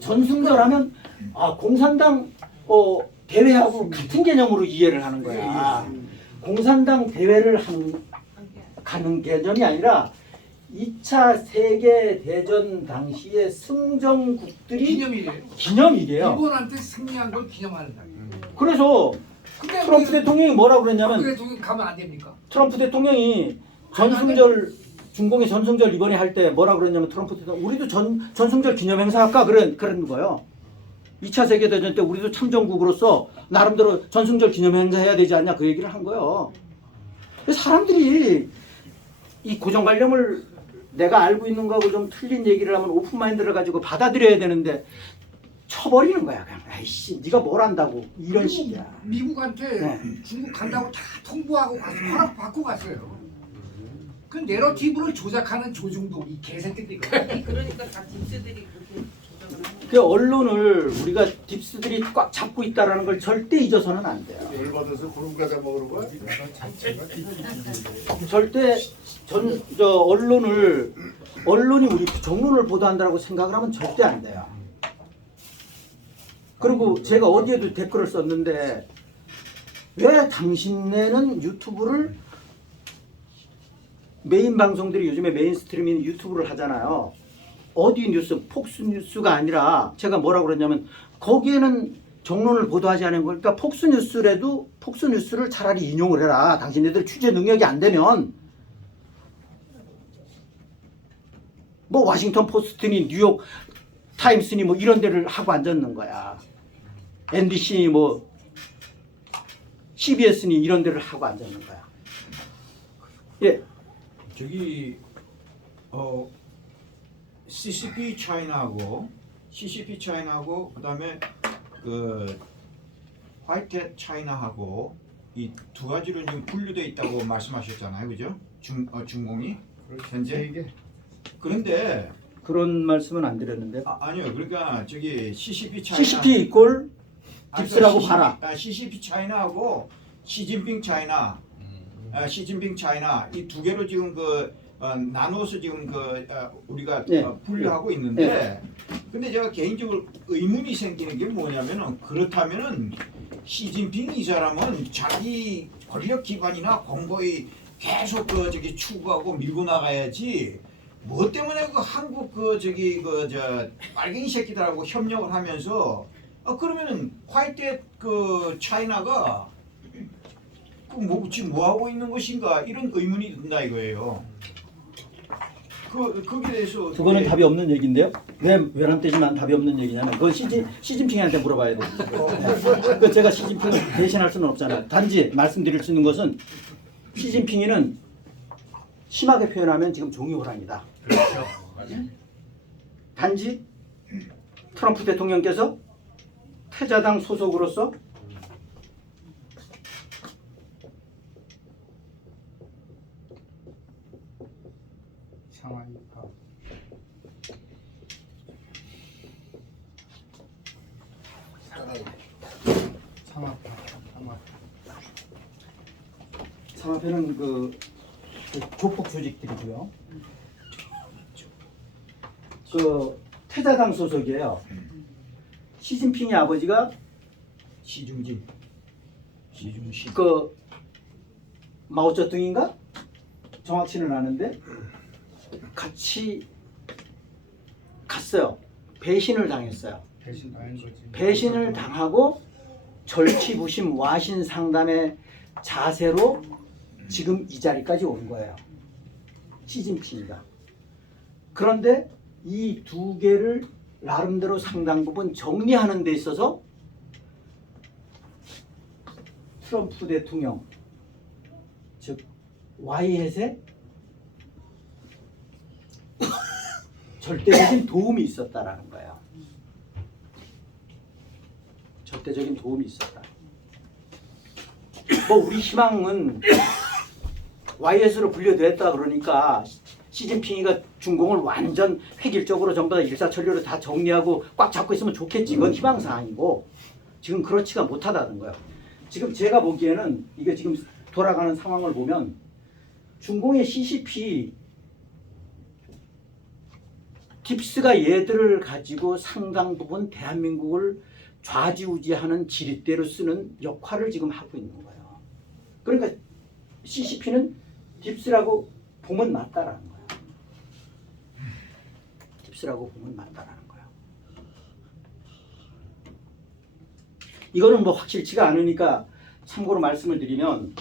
전승절하면 공산당 대회하고 같은 개념으로 이해를 하는 거야. 공산당 대회를 가는 개념이 아니라 2차 세계대전 당시에 승전국들이 기념이래요. 일본한테 승리한 걸 기념하는 날. 그래서 트럼프 대통령이 뭐라고 그랬냐면 대통령 가면 안 됩니까? 트럼프 대통령이 전승절 중공의 전승절 이번에 할 때 뭐라 그랬냐면 트럼프 대통령 우리도 전승절 기념행사 할까 그런 거예요. 2차 세계대전 때 우리도 참전국으로서 나름대로 전승절 기념행사 해야 되지 않냐 그 얘기를 한 거예요. 사람들이 이 고정관념을 내가 알고 있는 거하고 좀 틀린 얘기를 하면 오픈마인드를 가지고 받아들여야 되는데 쳐버리는 거야. 그냥 아이씨 네가 뭘 안다고 이런 식이야. 미국한테 중국 간다고 다 통보하고 허락 받고 갔어요. 그 내러티브를 조작하는 조중도 이 개새끼들이. 그러니까 다 딥스들이 그렇게 조작을 하는 그 언론을 우리가 딥스들이 꽉 잡고 있다라는 걸 절대 잊어서는 안 돼요. 열받아서 구름 과자 먹으러 가? 절대 언론이 우리 정론을 보도한다라고 생각을 하면 절대 안 돼요. 그리고 제가 어디에도 댓글을 썼는데 왜 당신네는 유튜브를 메인 방송들이 요즘에 메인스트리밍 유튜브를 하잖아요. 어디 뉴스, 폭스뉴스가 아니라 제가 뭐라고 그랬냐면 거기에는 정론을 보도하지 않은 거니까 폭스뉴스라도 폭스뉴스를 차라리 인용을 해라. 당신네들 취재 능력이 안 되면 뭐 워싱턴 포스트니 뉴욕 타임스니 뭐 이런 데를 하고 앉았는 거야. NBC니 뭐 CBS니 이런 데를 하고 앉았는 거야. 예. 저기 CCP 차이나하고 그다음에 그 화이트 차이나하고 이 두 가지로 지금 분류돼 있다고 말씀하셨잖아요, 그죠? 중공이 현재. 이게 그런데 그런 말씀은 안 드렸는데. 아니요, 그러니까 저기 CCP 차이나 CCP 이꼴 딥스라고 봐라. CCP 차이나하고 시진핑 차이나 이 두 개로 지금 나눠서 지금 우리가 네. 분류하고 있는데, 근데 제가 개인적으로 의문이 생기는 게 뭐냐면은 그렇다면은 시진핑 이 사람은 자기 권력 기반이나 공고히 계속 저기 추구하고 밀고 나가야지. 뭐 때문에 한국 빨갱이 새끼들하고 협력을 하면서 그러면은 화이트 차이나가 지금 뭐 하고 있는 것인가 이런 의문이 든다 이거예요. 거기에 대해서 그거는 답이 없는 얘기인데요. 왜 외람 떼지만 답이 없는 얘기냐면 그건 시진핑한테 물어봐야 돼요. 그 제가 시진핑을 대신할 수는 없잖아요. 단지 말씀드릴 수 있는 것은 시진핑이는 심하게 표현하면 지금 종이호랑이다. 그렇죠. 맞아요. 단지 트럼프 대통령께서 태자당 소속으로서 상황이 상합회는 그 조폭 조직들이고요. 그 태자당 소속이에요. 시진핑의 아버지가 시중진 그 마오쩌둥인가 정확치는 않은데 같이 갔어요. 배신을 당했어요. 배신 당한 거지. 배신을 당하고 절치부심 와신상담의 자세로 지금 이 자리까지 온 거예요. 시진핑이가. 그런데 이 두 개를 나름대로 상당 부분 정리하는 데 있어서 트럼프 대통령 즉 와이햇의 절대적인 도움이 있었다라는 거예요. 절대적인 도움이 있었다. 뭐 우리 희망은 YS로 분류됐다 그러니까 시진핑이가 중공을 완전 획일적으로 전부 다 일사천리로 다 정리하고 꽉 잡고 있으면 좋겠지. 이건 희망사항이고 지금 그렇지가 못하다는 거예요. 지금 제가 보기에는 이게 지금 돌아가는 상황을 보면 중공의 CCP 딥스가 얘들을 가지고 상당 부분 대한민국을 좌지우지하는 지렛대로 쓰는 역할을 지금 하고 있는 거예요. 그러니까 CCP는 딥스라고 보면 맞다라는 거예요. 딥스라고 보면 맞다라는 거예요. 이거는 뭐 확실치가 않으니까 참고로 말씀을 드리면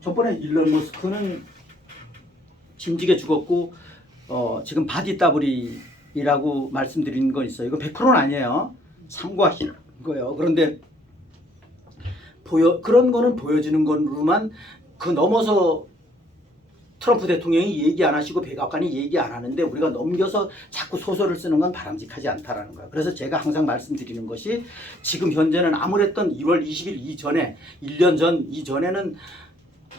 저번에 일론 머스크는 짐지게 죽었고 지금 바디 더블이라고 말씀드린 건 있어요. 이거 100%는 아니에요. 참고하시는 거예요. 그런데 그런 거는 보여지는 것으로만 그 넘어서 트럼프 대통령이 얘기 안 하시고 백악관이 얘기 안 하는데 우리가 넘겨서 자꾸 소설을 쓰는 건 바람직하지 않다라는 거예요. 그래서 제가 항상 말씀드리는 것이 지금 현재는 아무랬던 1월 20일 이전에 1년 전 이전에는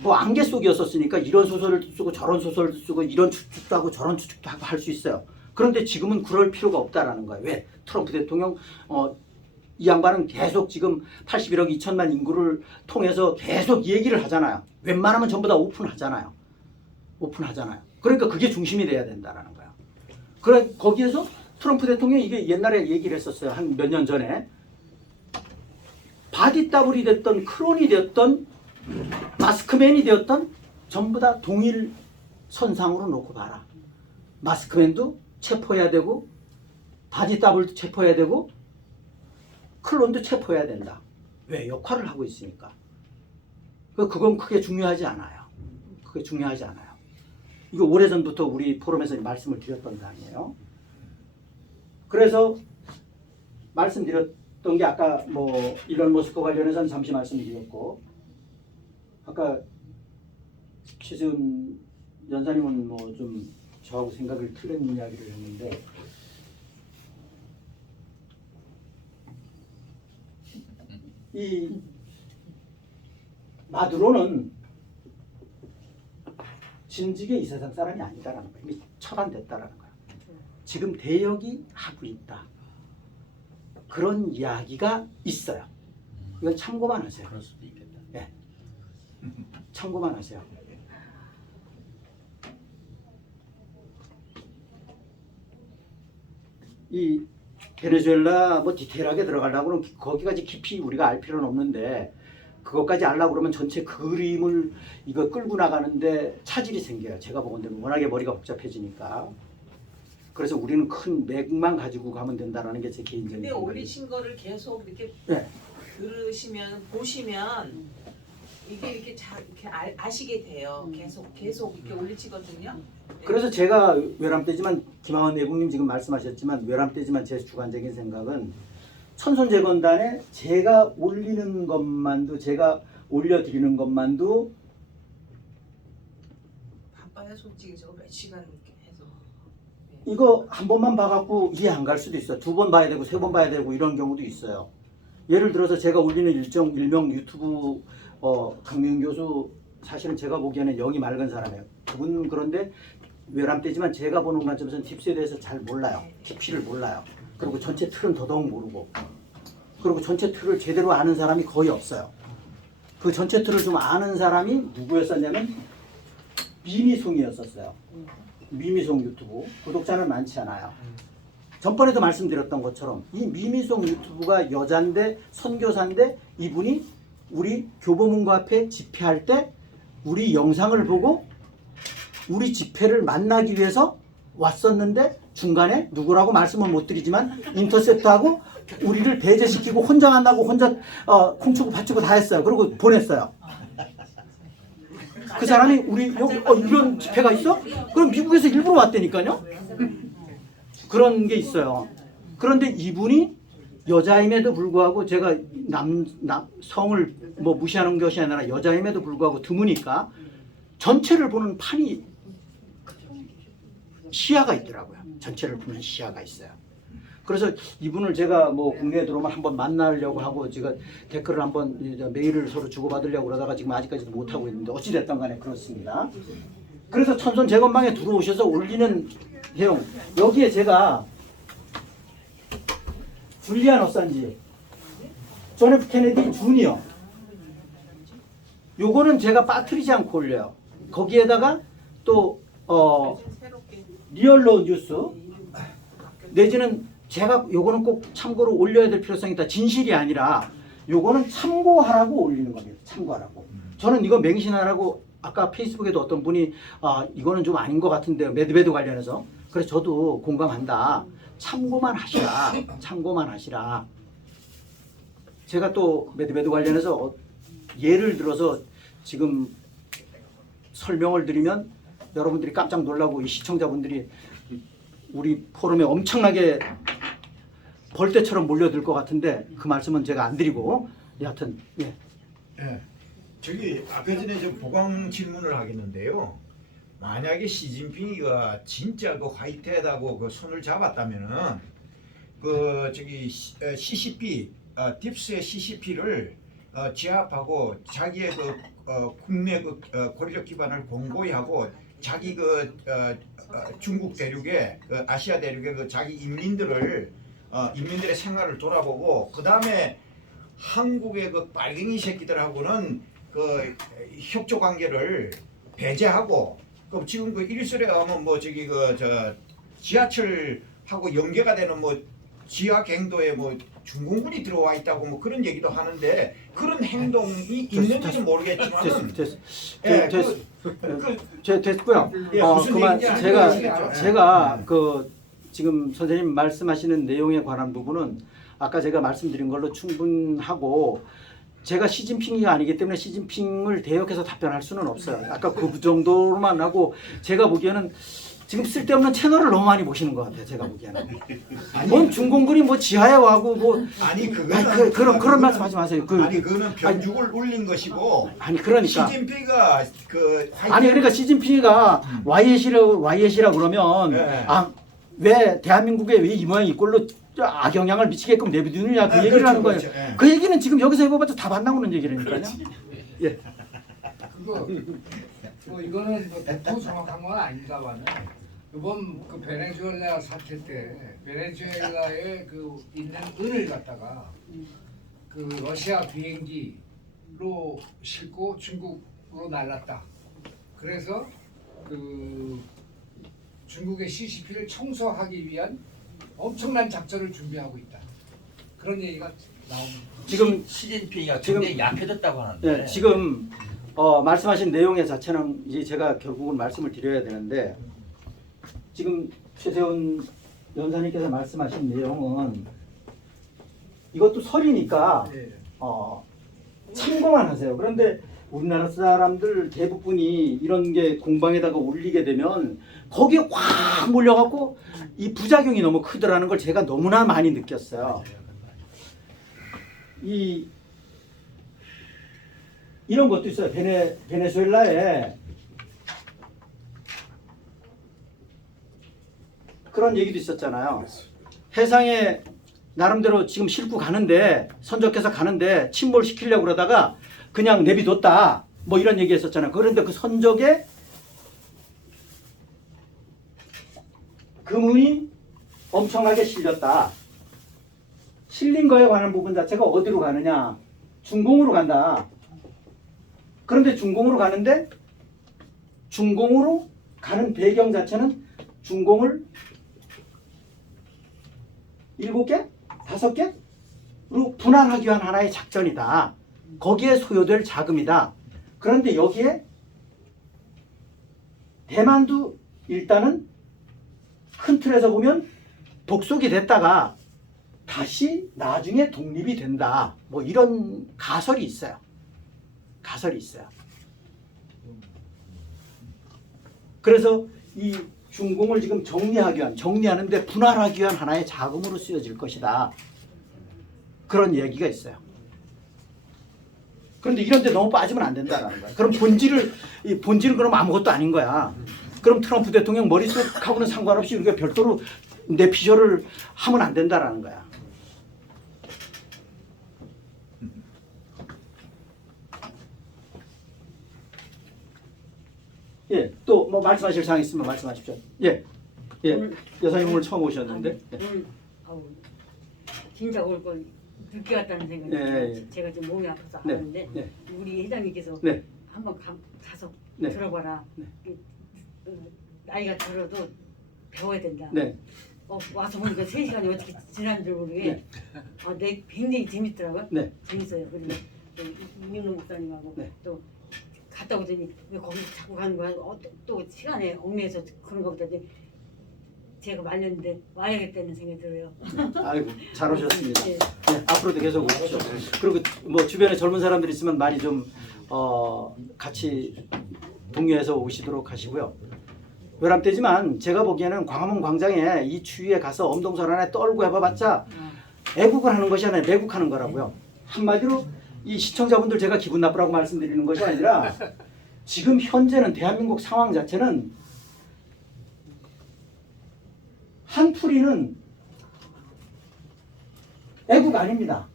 뭐 안개 속이었었으니까 이런 소설을 쓰고 저런 소설도 쓰고 이런 추측도 하고 저런 추측도 하고 할 수 있어요. 그런데 지금은 그럴 필요가 없다라는 거예요. 왜? 트럼프 대통령 이 양반은 계속 지금 81억 2천만 인구를 통해서 계속 얘기를 하잖아요. 웬만하면 전부 다 오픈하잖아요. 그러니까 그게 중심이 돼야 된다라는 거야. 그래 거기에서 트럼프 대통령이 이게 옛날에 얘기를 했었어요. 한 몇 년 전에. 바디 더블이 됐던 크론이 되었던 마스크맨이 되었던 전부 다 동일 선상으로 놓고 봐라. 마스크맨도 체포해야 되고 바디 더블도 체포해야 되고 클론도 체포해야 된다. 왜? 역할을 하고 있으니까. 그건 크게 중요하지 않아요. 그게 중요하지 않아요. 이거 오래전부터 우리 포럼에서 말씀을 드렸던 사항이에요. 그래서 말씀드렸던 게 아까 뭐 일론 머스크 관련해서는 잠시 말씀드렸고, 아까 최지훈 연사님은 뭐 좀 저하고 생각을 틀린 이야기를 했는데, 이 마두로는 진즉에 이 세상 사람이 아니다라는 거예요. 이미 처단됐다라는 거예요. 지금 대역이 하고 있다. 그런 이야기가 있어요. 이건 참고만 하세요. 그럴 수도 있겠다. 네. 참고만 하세요. 이 베네수엘라 뭐 디테일하게 들어가려고 그러면 거기까지 깊이 우리가 알 필요는 없는데, 그것까지 알려고 그러면 전체 그림을 이거 끌고 나가는데 차질이 생겨요. 제가 보건대 워낙에 머리가 복잡해지니까. 그래서 우리는 큰 맥만 가지고 가면 된다라는 게 제 개인적인 근데 생각이에요. 올리신 거를 계속 이렇게 네. 들으시면 보시면 이게 이렇게 이렇게 아시게 돼요. 계속 이렇게 올리시거든요. 그래서 제가 외람되지만 김하원 내국님 지금 말씀하셨지만 외람되지만 제 주관적인 생각은 천손재건단에 제가 올리는 것만도, 제가 올려드리는 것만도 바빠요 솔직히 저거 몇 시간 이렇게 해서. 이거 한 번만 봐갖고 이해 안 갈 수도 있어요. 두 번 봐야 되고 세 번 봐야 되고 이런 경우도 있어요. 예를 들어서 제가 올리는 일명 유튜브 강민 교수, 사실은 제가 보기에는 영이 맑은 사람이에요. 그분 그런데 외람되지만 제가 보는 관점에서는 딥스에 대해서 잘 몰라요. 깊이를 몰라요. 그리고 전체 틀은 더더욱 모르고, 그리고 전체 틀을 제대로 아는 사람이 거의 없어요. 그 전체 틀을 좀 아는 사람이 누구였었냐면 미미송이었었어요. 미미송 유튜브 구독자는 많지 않아요. 전번에도 말씀드렸던 것처럼 이 미미송 유튜브가 여잔데 선교사인데, 이분이 우리 교보문고 앞에 집회할 때 우리 영상을 보고 우리 집회를 만나기 위해서 왔었는데, 중간에 누구라고 말씀을 못 드리지만 인터셉트하고 우리를 배제시키고 혼자 만나고 혼자 콩치고 밭치고 다 했어요. 그리고 보냈어요. 그 사람이 우리 여기 이런 집회가 있어? 그럼 미국에서 일부러 왔다니까요. 그런 게 있어요. 그런데 이분이 여자임에도 불구하고, 제가 성을 뭐 무시하는 것이 아니라 여자임에도 불구하고 드무니까 전체를 보는 판이, 시야가 있더라고요. 전체를 보는 시야가 있어요. 그래서 이분을 제가 뭐 국내에 들어오면 한번 만나려고 하고, 제가 댓글을 한번 메일을 서로 주고받으려고 그러다가 지금 아직까지도 못하고 있는데, 어찌됐든 간에 그렇습니다. 그래서 천손 재건방에 들어오셔서 올리는 내용, 여기에 제가 줄리안 어산지, 존 F 케네디 주니어, 요거는 제가 빠뜨리지 않고 올려요. 거기에다가 또 리얼로 뉴스, 내지는 제가 요거는 꼭 참고로 올려야 될 필요성이 있다. 진실이 아니라 요거는 참고하라고 올리는 겁니다. 참고하라고. 저는 이거 맹신하라고, 아까 페이스북에도 어떤 분이 이거는 좀 아닌 것 같은데요, 메드베드 관련해서. 그래서 저도 공감한다. 참고만 하시라. 참고만 하시라. 제가 또 메드베드 관련해서 예를 들어서 지금 설명을 드리면 여러분들이 깜짝 놀라고, 이 시청자분들이 우리 포럼에 엄청나게 벌떼처럼 몰려들 것 같은데, 그 말씀은 제가 안 드리고, 여하튼 예. 예. 저기 앞에 전에 저 보강 질문을 하겠는데요. 만약에 시진핑이가 진짜 그 화이트헤드하고 그 손을 잡았다면은 그 저기 CCP 딥스의 CCP를 제압하고 자기의 그 국내 그 고리적 기반을 공고히 하고, 자기 그 중국 대륙에 그 아시아 대륙의 그 자기 인민들을 인민들의 생활을 돌아보고, 그 다음에 한국의 그 빨갱이 새끼들하고는 그 협조 관계를 배제하고, 그 지금 그 일설에 가면 뭐 저기 그 저 지하철 하고 연계가 되는 뭐 지하 갱도에 뭐 중공군이 들어와 있다고 뭐 그런 얘기도 하는데 그런 행동이 있는지는 모르겠지만은 됐고요. 예, 무슨 그만 얘기인지 제가 그 지금 선생님 말씀하시는 내용에 관한 부분은 아까 제가 말씀드린 걸로 충분하고 제가 시진핑이 아니기 때문에 시진핑을 대역해서 답변할 수는 없어요. 아까 그 정도로만 하고 제가 보기에는 지금 쓸데없는 채널을 너무 많이 보시는 것 같아요. 제가 보기에는. 뭔 중공군이 뭐 지하에 와고 뭐 아니 그거는 그런 말씀하지 마세요. 아니 그거는 변죽을 울린 것이고 아니 그러니까 시진핑이가 그 아니 그러니까 시진핑이가 YS라 그러면 네. 왜 대한민국에 왜 이 모양 이 꼴로 악영향을 미치게끔 내비두느냐 그 얘기를 하는 거예요. 예. 그 얘기는 지금 여기서 해봐봤자 답 안 나오는 얘기라니까요. 예. 그거 뭐 이거는 뭐 100% 정확한 건 아닙니다만은 이번 그 베네수엘라 사태 때 베네수엘라에 그 있는 은을 갖다가 그 러시아 비행기로 싣고 중국으로 날랐다. 그래서 그 중국의 CCP를 청소하기 위한 엄청난 작전을 준비하고 있다. 그런 얘기가 나옵니다. 지금 시진핑이가 지금- 굉장히 약해졌다고 하는데 네, 지금 말씀하신 내용의 자체는 이제 제가 결국은 말씀을 드려야 되는데 지금 최세훈 연사님께서 말씀하신 내용은 이것도 설이니까 참고만 하세요. 그런데 우리나라 사람들 대부분이 이런 게 공방에다가 올리게 되면 거기에 확 몰려갖고 이 부작용이 너무 크더라는 걸 제가 너무나 많이 느꼈어요. 이런 것도 있어요. 베네수엘라에 그런 얘기도 있었잖아요. 해상에 나름대로 지금 싣고 가는데 선적해서 가는데 침몰시키려고 그러다가 그냥 내비뒀다. 뭐 이런 얘기 했었잖아요. 그런데 그 선적에 금은이 엄청나게 실렸다. 실린 거에 관한 부분 자체가 어디로 가느냐? 중공으로 간다. 그런데 중공으로 가는데 중공으로 가는 배경 자체는 중공을 7개? 5개로 분할하기 위한 하나의 작전이다. 거기에 소요될 자금이다. 그런데 여기에 대만도 일단은 큰 틀에서 보면 독속이 됐다가 다시 나중에 독립이 된다. 뭐 이런 가설이 있어요. 가설이 있어요. 그래서 이 중공을 지금 정리하는데 분할하기 위한 하나의 자금으로 쓰여질 것이다. 그런 얘기가 있어요. 그런데 이런 데 너무 빠지면 안 된다는 거야. 그럼 본질은 그럼 아무것도 아닌 거야. 그럼 트럼프 대통령 머릿속하고는 상관없이 우리가 별도로 내피셜을 하면 안 된다라는 거야. 예, 또 뭐 말씀하실 사항 있으면 말씀하십시오. 예, 여사님 오늘 처음 오셨는데. 오늘 진짜 올 걸 늦게 왔다는 생각이 예. 제가 지금 몸이 아파서 네, 하는데 네. 우리 회장님께서 네. 한번 가서 네. 들어봐라. 네. 나이가 들어도 배워야 된다. 네. 와서 보니까 3시간이 어떻게 지난 줄 모르게 네. 굉장히 재밌더라고요. 네. 재밌어요. 그리고 또 이민호 목사님하고 네. 또 갔다 오더니 왜 거기 자꾸 가는 거야? 또 시간에 얽매여서 그런 거보다 제가 말렸는데 와야겠다는 생각이 들어요. 아이고 잘 오셨습니다. 네. 네, 앞으로도 계속 오십시오. 그리고 뭐 주변에 젊은 사람들 있으면 많이 좀 같이 동료해서 오시도록 하시고요. 외람되지만 제가 보기에는 광화문 광장에 이 추위에 가서 엄동설 안에 떨고 해봐봤자 애국을 하는 것이 아니라 매국하는 거라고요. 한마디로 이 시청자분들 제가 기분 나쁘라고 말씀드리는 것이 아니라 지금 현재는 대한민국 상황 자체는 한풀이는 애국 아닙니다.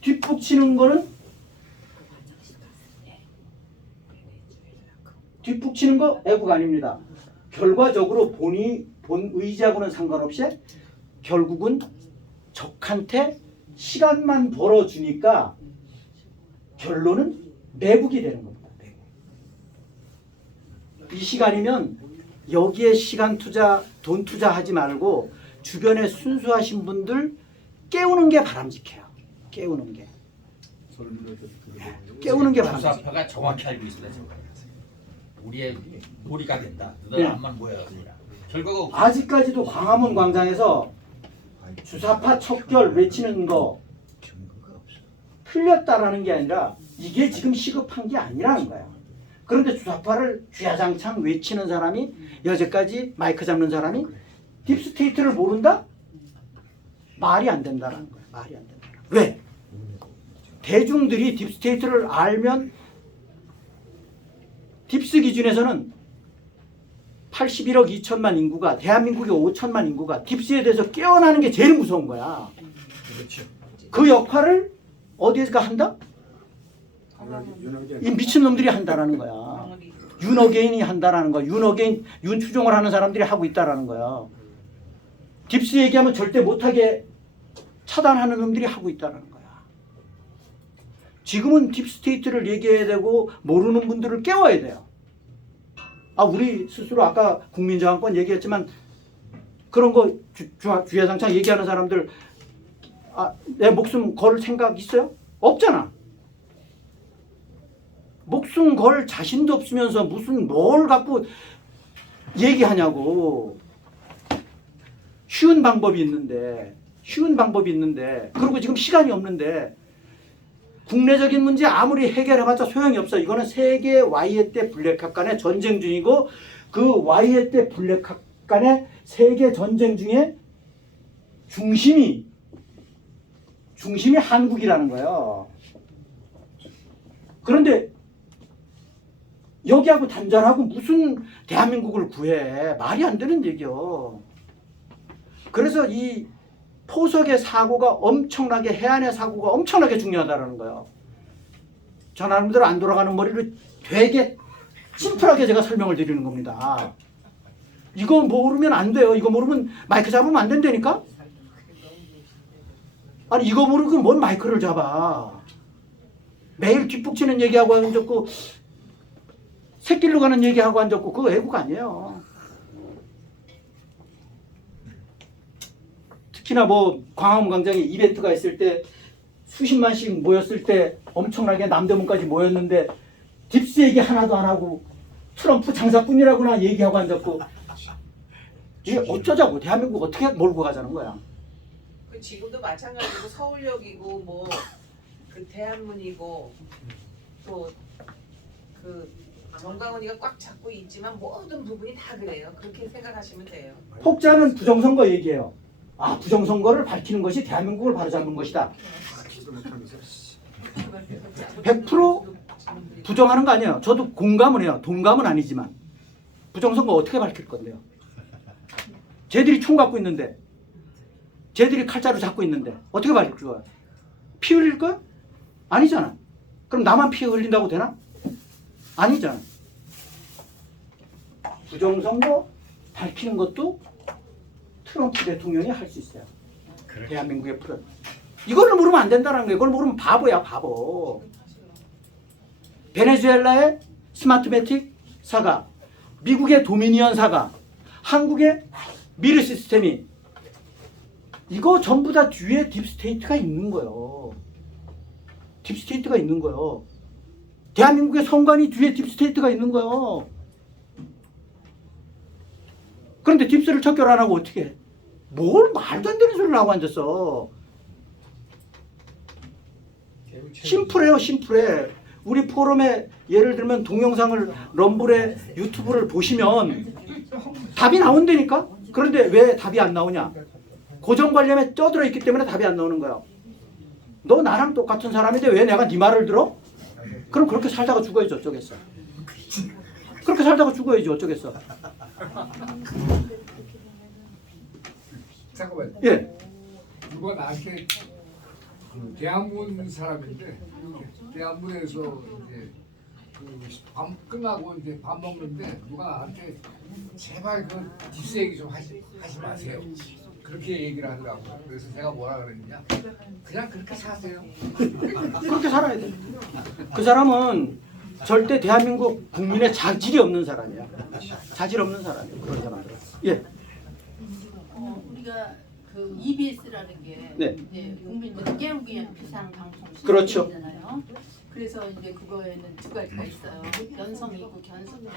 뒷북치는 거는 뒷북치는 거 애국 아닙니다. 결과적으로 본 의지하고는 상관없이 결국은 적한테 시간만 벌어주니까 결론은 매국이 되는 겁니다. 매국. 이 시간이면 여기에 시간 투자, 돈 투자하지 말고 주변에 순수하신 분들 깨우는 게 바람직해요. 깨우는 게. 깨우는 게 바람직해요. 주사파가 정확히 알고 있습니다. 지금. 우리의 놀이가 된다. 네. 너들 암만 모여야 되냐. 결과가 없어. 아직까지도 광화문 광장에서 주사파 척결 외치는 거 틀렸다라는 게 아니라 이게 지금 시급한 게 아니라는 거예요. 그런데 주사파를 주야장창 외치는 사람이 여태까지 마이크 잡는 사람이 딥스테이트를 모른다? 말이 안 된다는 거예요. 말이 안 된다. 왜? 대중들이 딥스테이트를 알면 딥스 기준에서는 81억 2천만 인구가 대한민국의 5천만 인구가 딥스에 대해서 깨어나는 게 제일 무서운 거야. 그렇죠. 그 역할을 어디에서 한다? 이 미친놈들이 한다라는 거야. 윤어게인이 한다라는 거야. 윤어게인, 윤추종을 하는 사람들이 하고 있다라는 거야. 딥스 얘기하면 절대 못하게 차단하는 놈들이 하고 있다라는 거야. 지금은 딥스테이트를 얘기해야 되고 모르는 분들을 깨워야 돼요. 우리 스스로 아까 국민저항권 얘기했지만 그런 거 주야장창 얘기하는 사람들 내 목숨 걸 생각 있어요? 없잖아. 목숨 걸 자신도 없으면서 무슨 뭘 갖고 얘기하냐고. 쉬운 방법이 있는데 그리고 지금 시간이 없는데 국내적인 문제 아무리 해결해봤자 소용이 없어. 이거는 세계 Y의 때 블랙학 간의 전쟁 중이고 그 Y의 때 블랙학 간의 세계 전쟁 중에 중심이 한국이라는 거예요. 그런데 여기하고 단절하고 무슨 대한민국을 구해. 말이 안 되는 얘기요. 그래서 이 포석의 사고가 엄청나게 해안의 사고가 엄청나게 중요하다는 거예요. 저 나름대로 안 돌아가는 머리를 되게 심플하게 제가 설명을 드리는 겁니다. 이거 모르면 안 돼요. 이거 모르면 마이크 잡으면 안 된다니까? 아니 이거 모르고 뭔 마이크를 잡아. 매일 뒷북치는 얘기하고 앉았고 새길로 가는 얘기하고 앉았고 그거 애국 아니에요. 특히나 뭐 광화문 광장에 이벤트가 있을 때 수십만씩 모였을 때 엄청나게 남대문까지 모였는데 딥스 얘기 하나도 안 하고 트럼프 장사꾼이라고나 얘기하고 앉았고 이게 어쩌자고 대한민국 어떻게 몰고 가자는 거야. 그 지금도 마찬가지고 서울역이고 뭐 그 대한문이고 또 그 정강훈이가 꽉 잡고 있지만 모든 부분이 다 그래요. 그렇게 생각하시면 돼요. 혹자는 부정선거 얘기해요. 부정선거를 밝히는 것이 대한민국을 바로잡는 것이다. 100% 부정하는 거 아니에요. 저도 공감은 해요. 동감은 아니지만 부정선거 어떻게 밝힐 건데요? 쟤들이 총 갖고 있는데 쟤들이 칼자루 잡고 있는데 어떻게 밝힐 거야? 피 흘릴 거야? 아니잖아. 그럼 나만 피 흘린다고 되나? 아니잖아. 부정선거 밝히는 것도 트럼프 대통령이 할 수 있어요. 대한민국의 프로. 이걸 모르면 안 된다는 거예요. 이걸 모르면 바보야, 바보. 베네수엘라의 스마트매틱 사가, 미국의 도미니언 사가, 한국의 미르 시스템이 이거 전부 다 뒤에 딥스테이트가 있는 거예요. 딥스테이트가 있는 거예요. 대한민국의 선관위 뒤에 딥스테이트가 있는 거예요. 그런데 딥스를 척결 안 하고 어떻게 해? 뭘 말도 안 되는 소리를 하고 앉았어. 심플해요, 심플해. 우리 포럼에 예를 들면 동영상을 럼블의 유튜브를 보시면 답이 나온다니까? 그런데 왜 답이 안 나오냐? 고정관념에 쪄들어 있기 때문에 답이 안 나오는 거야. 너 나랑 똑같은 사람인데 왜 내가 네 말을 들어? 그럼 그렇게 살다가 죽어야지 어쩌겠어. 그렇게 살다가 죽어야지 어쩌겠어. 잠깐만. 예. 누가 나한테 대한문 사람인데 대한문에서 이제 밥 끝나고 이제 밥 먹는데 누가 나한테 제발 그 딥스 얘기 좀 하지 마세요. 그렇게 얘기를 하더라고요. 그래서 제가 뭐라 그랬냐? 그냥 그렇게 사세요. 그렇게 살아야 돼. 그 사람은 절대 대한민국 국민의 자질이 없는 사람이야. 자질 없는 사람이야. 그런 사람들은. 예. 우리가 그 EBS라는 게 네. 이제 국민들을 깨우기 위한 비상 방송 그렇죠. 시스템이잖아요. 그래서 이제 그거에는 두 가지가 있어요. 연성이 있고 경성이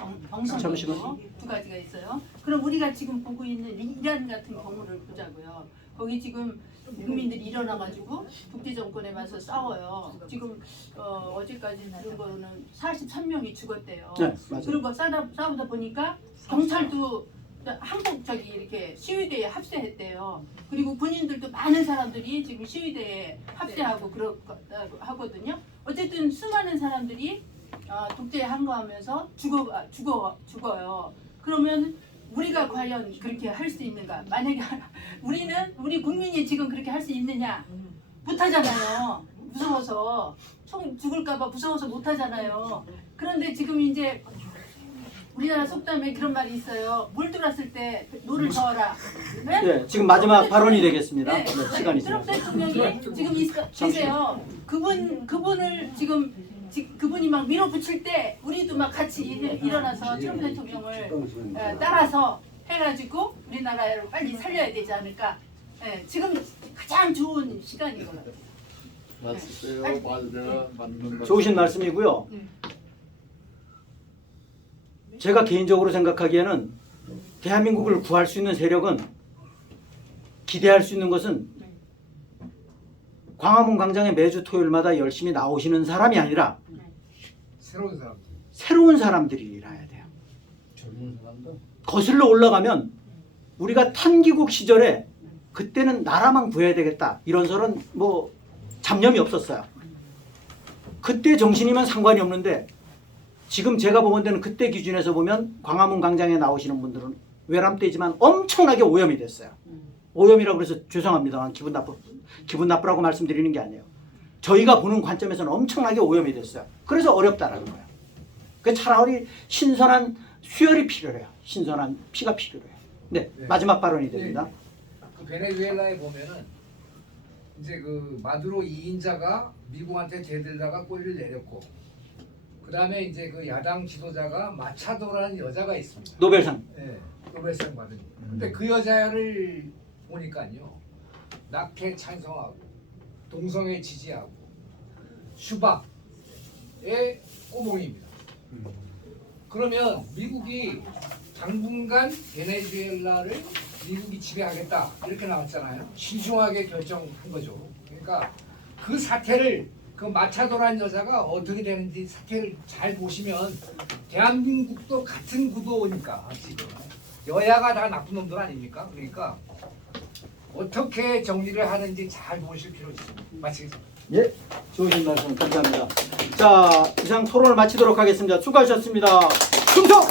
잠시만요. 있고 두 가지가 있어요. 그럼 우리가 지금 보고 있는 이란 같은 경우를 보자고요. 거기 지금 국민들이 일어나가지고 국제 정권에 와서 싸워요. 지금 어제까지 들은 거는 43명이 죽었대요. 네, 맞아요. 그리고 싸우다 보니까 경찰도 한국 저기 이렇게 시위대에 합세했대요. 그리고 군인들도 많은 사람들이 지금 시위대에 합세하고 하거든요. 어쨌든 수많은 사람들이 독재에 항거하면서 죽어요. 그러면 우리가 과연 그렇게 할 수 있는가? 만약에 우리 국민이 지금 그렇게 할 수 있느냐? 못하잖아요. 무서워서 죽을까봐 무서워서 못하잖아요. 그런데 지금 이제 우리나라 속담에 그런 말이 있어요. 물 들었을 때 노를 저어라. 네? 예, 지금 마지막 발언이 되겠습니다. 네. 네, 시간이 트럼프 있습니다. 대통령이 지금 계세요. 그분을 지금 그분이 막 밀어붙일 때 우리도 막 같이 일어나서 트럼프 대통령을 따라서 해가지고 우리나라를 빨리 살려야 되지 않을까. 예, 지금 가장 좋은 시간인 것 같아요. 좋으신 말씀이고요. 제가 개인적으로 생각하기에는 대한민국을 구할 수 있는 세력은 기대할 수 있는 것은 광화문 광장에 매주 토요일마다 열심히 나오시는 사람이 아니라 새로운 사람들이라야 돼요. 거슬러 올라가면 우리가 탄기국 시절에 그때는 나라만 구해야 되겠다 이런 설은 뭐 잡념이 없었어요. 그때 정신이면 상관이 없는데 지금 제가 보는 데는 그때 기준에서 보면 광화문 광장에 나오시는 분들은 외람되지만 엄청나게 오염이 됐어요. 오염이라고 그래서 죄송합니다만 기분 나쁘라고 말씀드리는 게 아니에요. 저희가 보는 관점에서는 엄청나게 오염이 됐어요. 그래서 어렵다라는 거예요. 그 차라리 신선한 수혈이 필요해요. 신선한 피가 필요해요. 네, 마지막 발언이 됩니다. 그 베네수엘라에 보면은 이제 그 마두로 2인자가 미국한테 대들다가 꼬리를 내렸고, 그 다음에 이제 그 야당 지도자가 마차도라는 여자가 있습니다. 노벨상. 네, 노벨상 받은. 근데 그 여자를 보니까요, 낙태 찬성하고 동성애 지지하고 슈박의 꼬봉입니다. 그러면 미국이 당분간 베네수엘라를 미국이 지배하겠다 이렇게 나왔잖아요. 신중하게 결정한 거죠. 그러니까 그 사태를 그 마차도라는 여자가 어떻게 되는지 사태를 잘 보시면 대한민국도 같은 구도니까 지금 여야가 다 나쁜 놈들 아닙니까? 그러니까 어떻게 정리를 하는지 잘 보실 필요 있습니다. 마치겠습니다. 예, 좋으신 말씀 감사합니다. 자, 이상 토론을 마치도록 하겠습니다. 수고하셨습니다. 충성!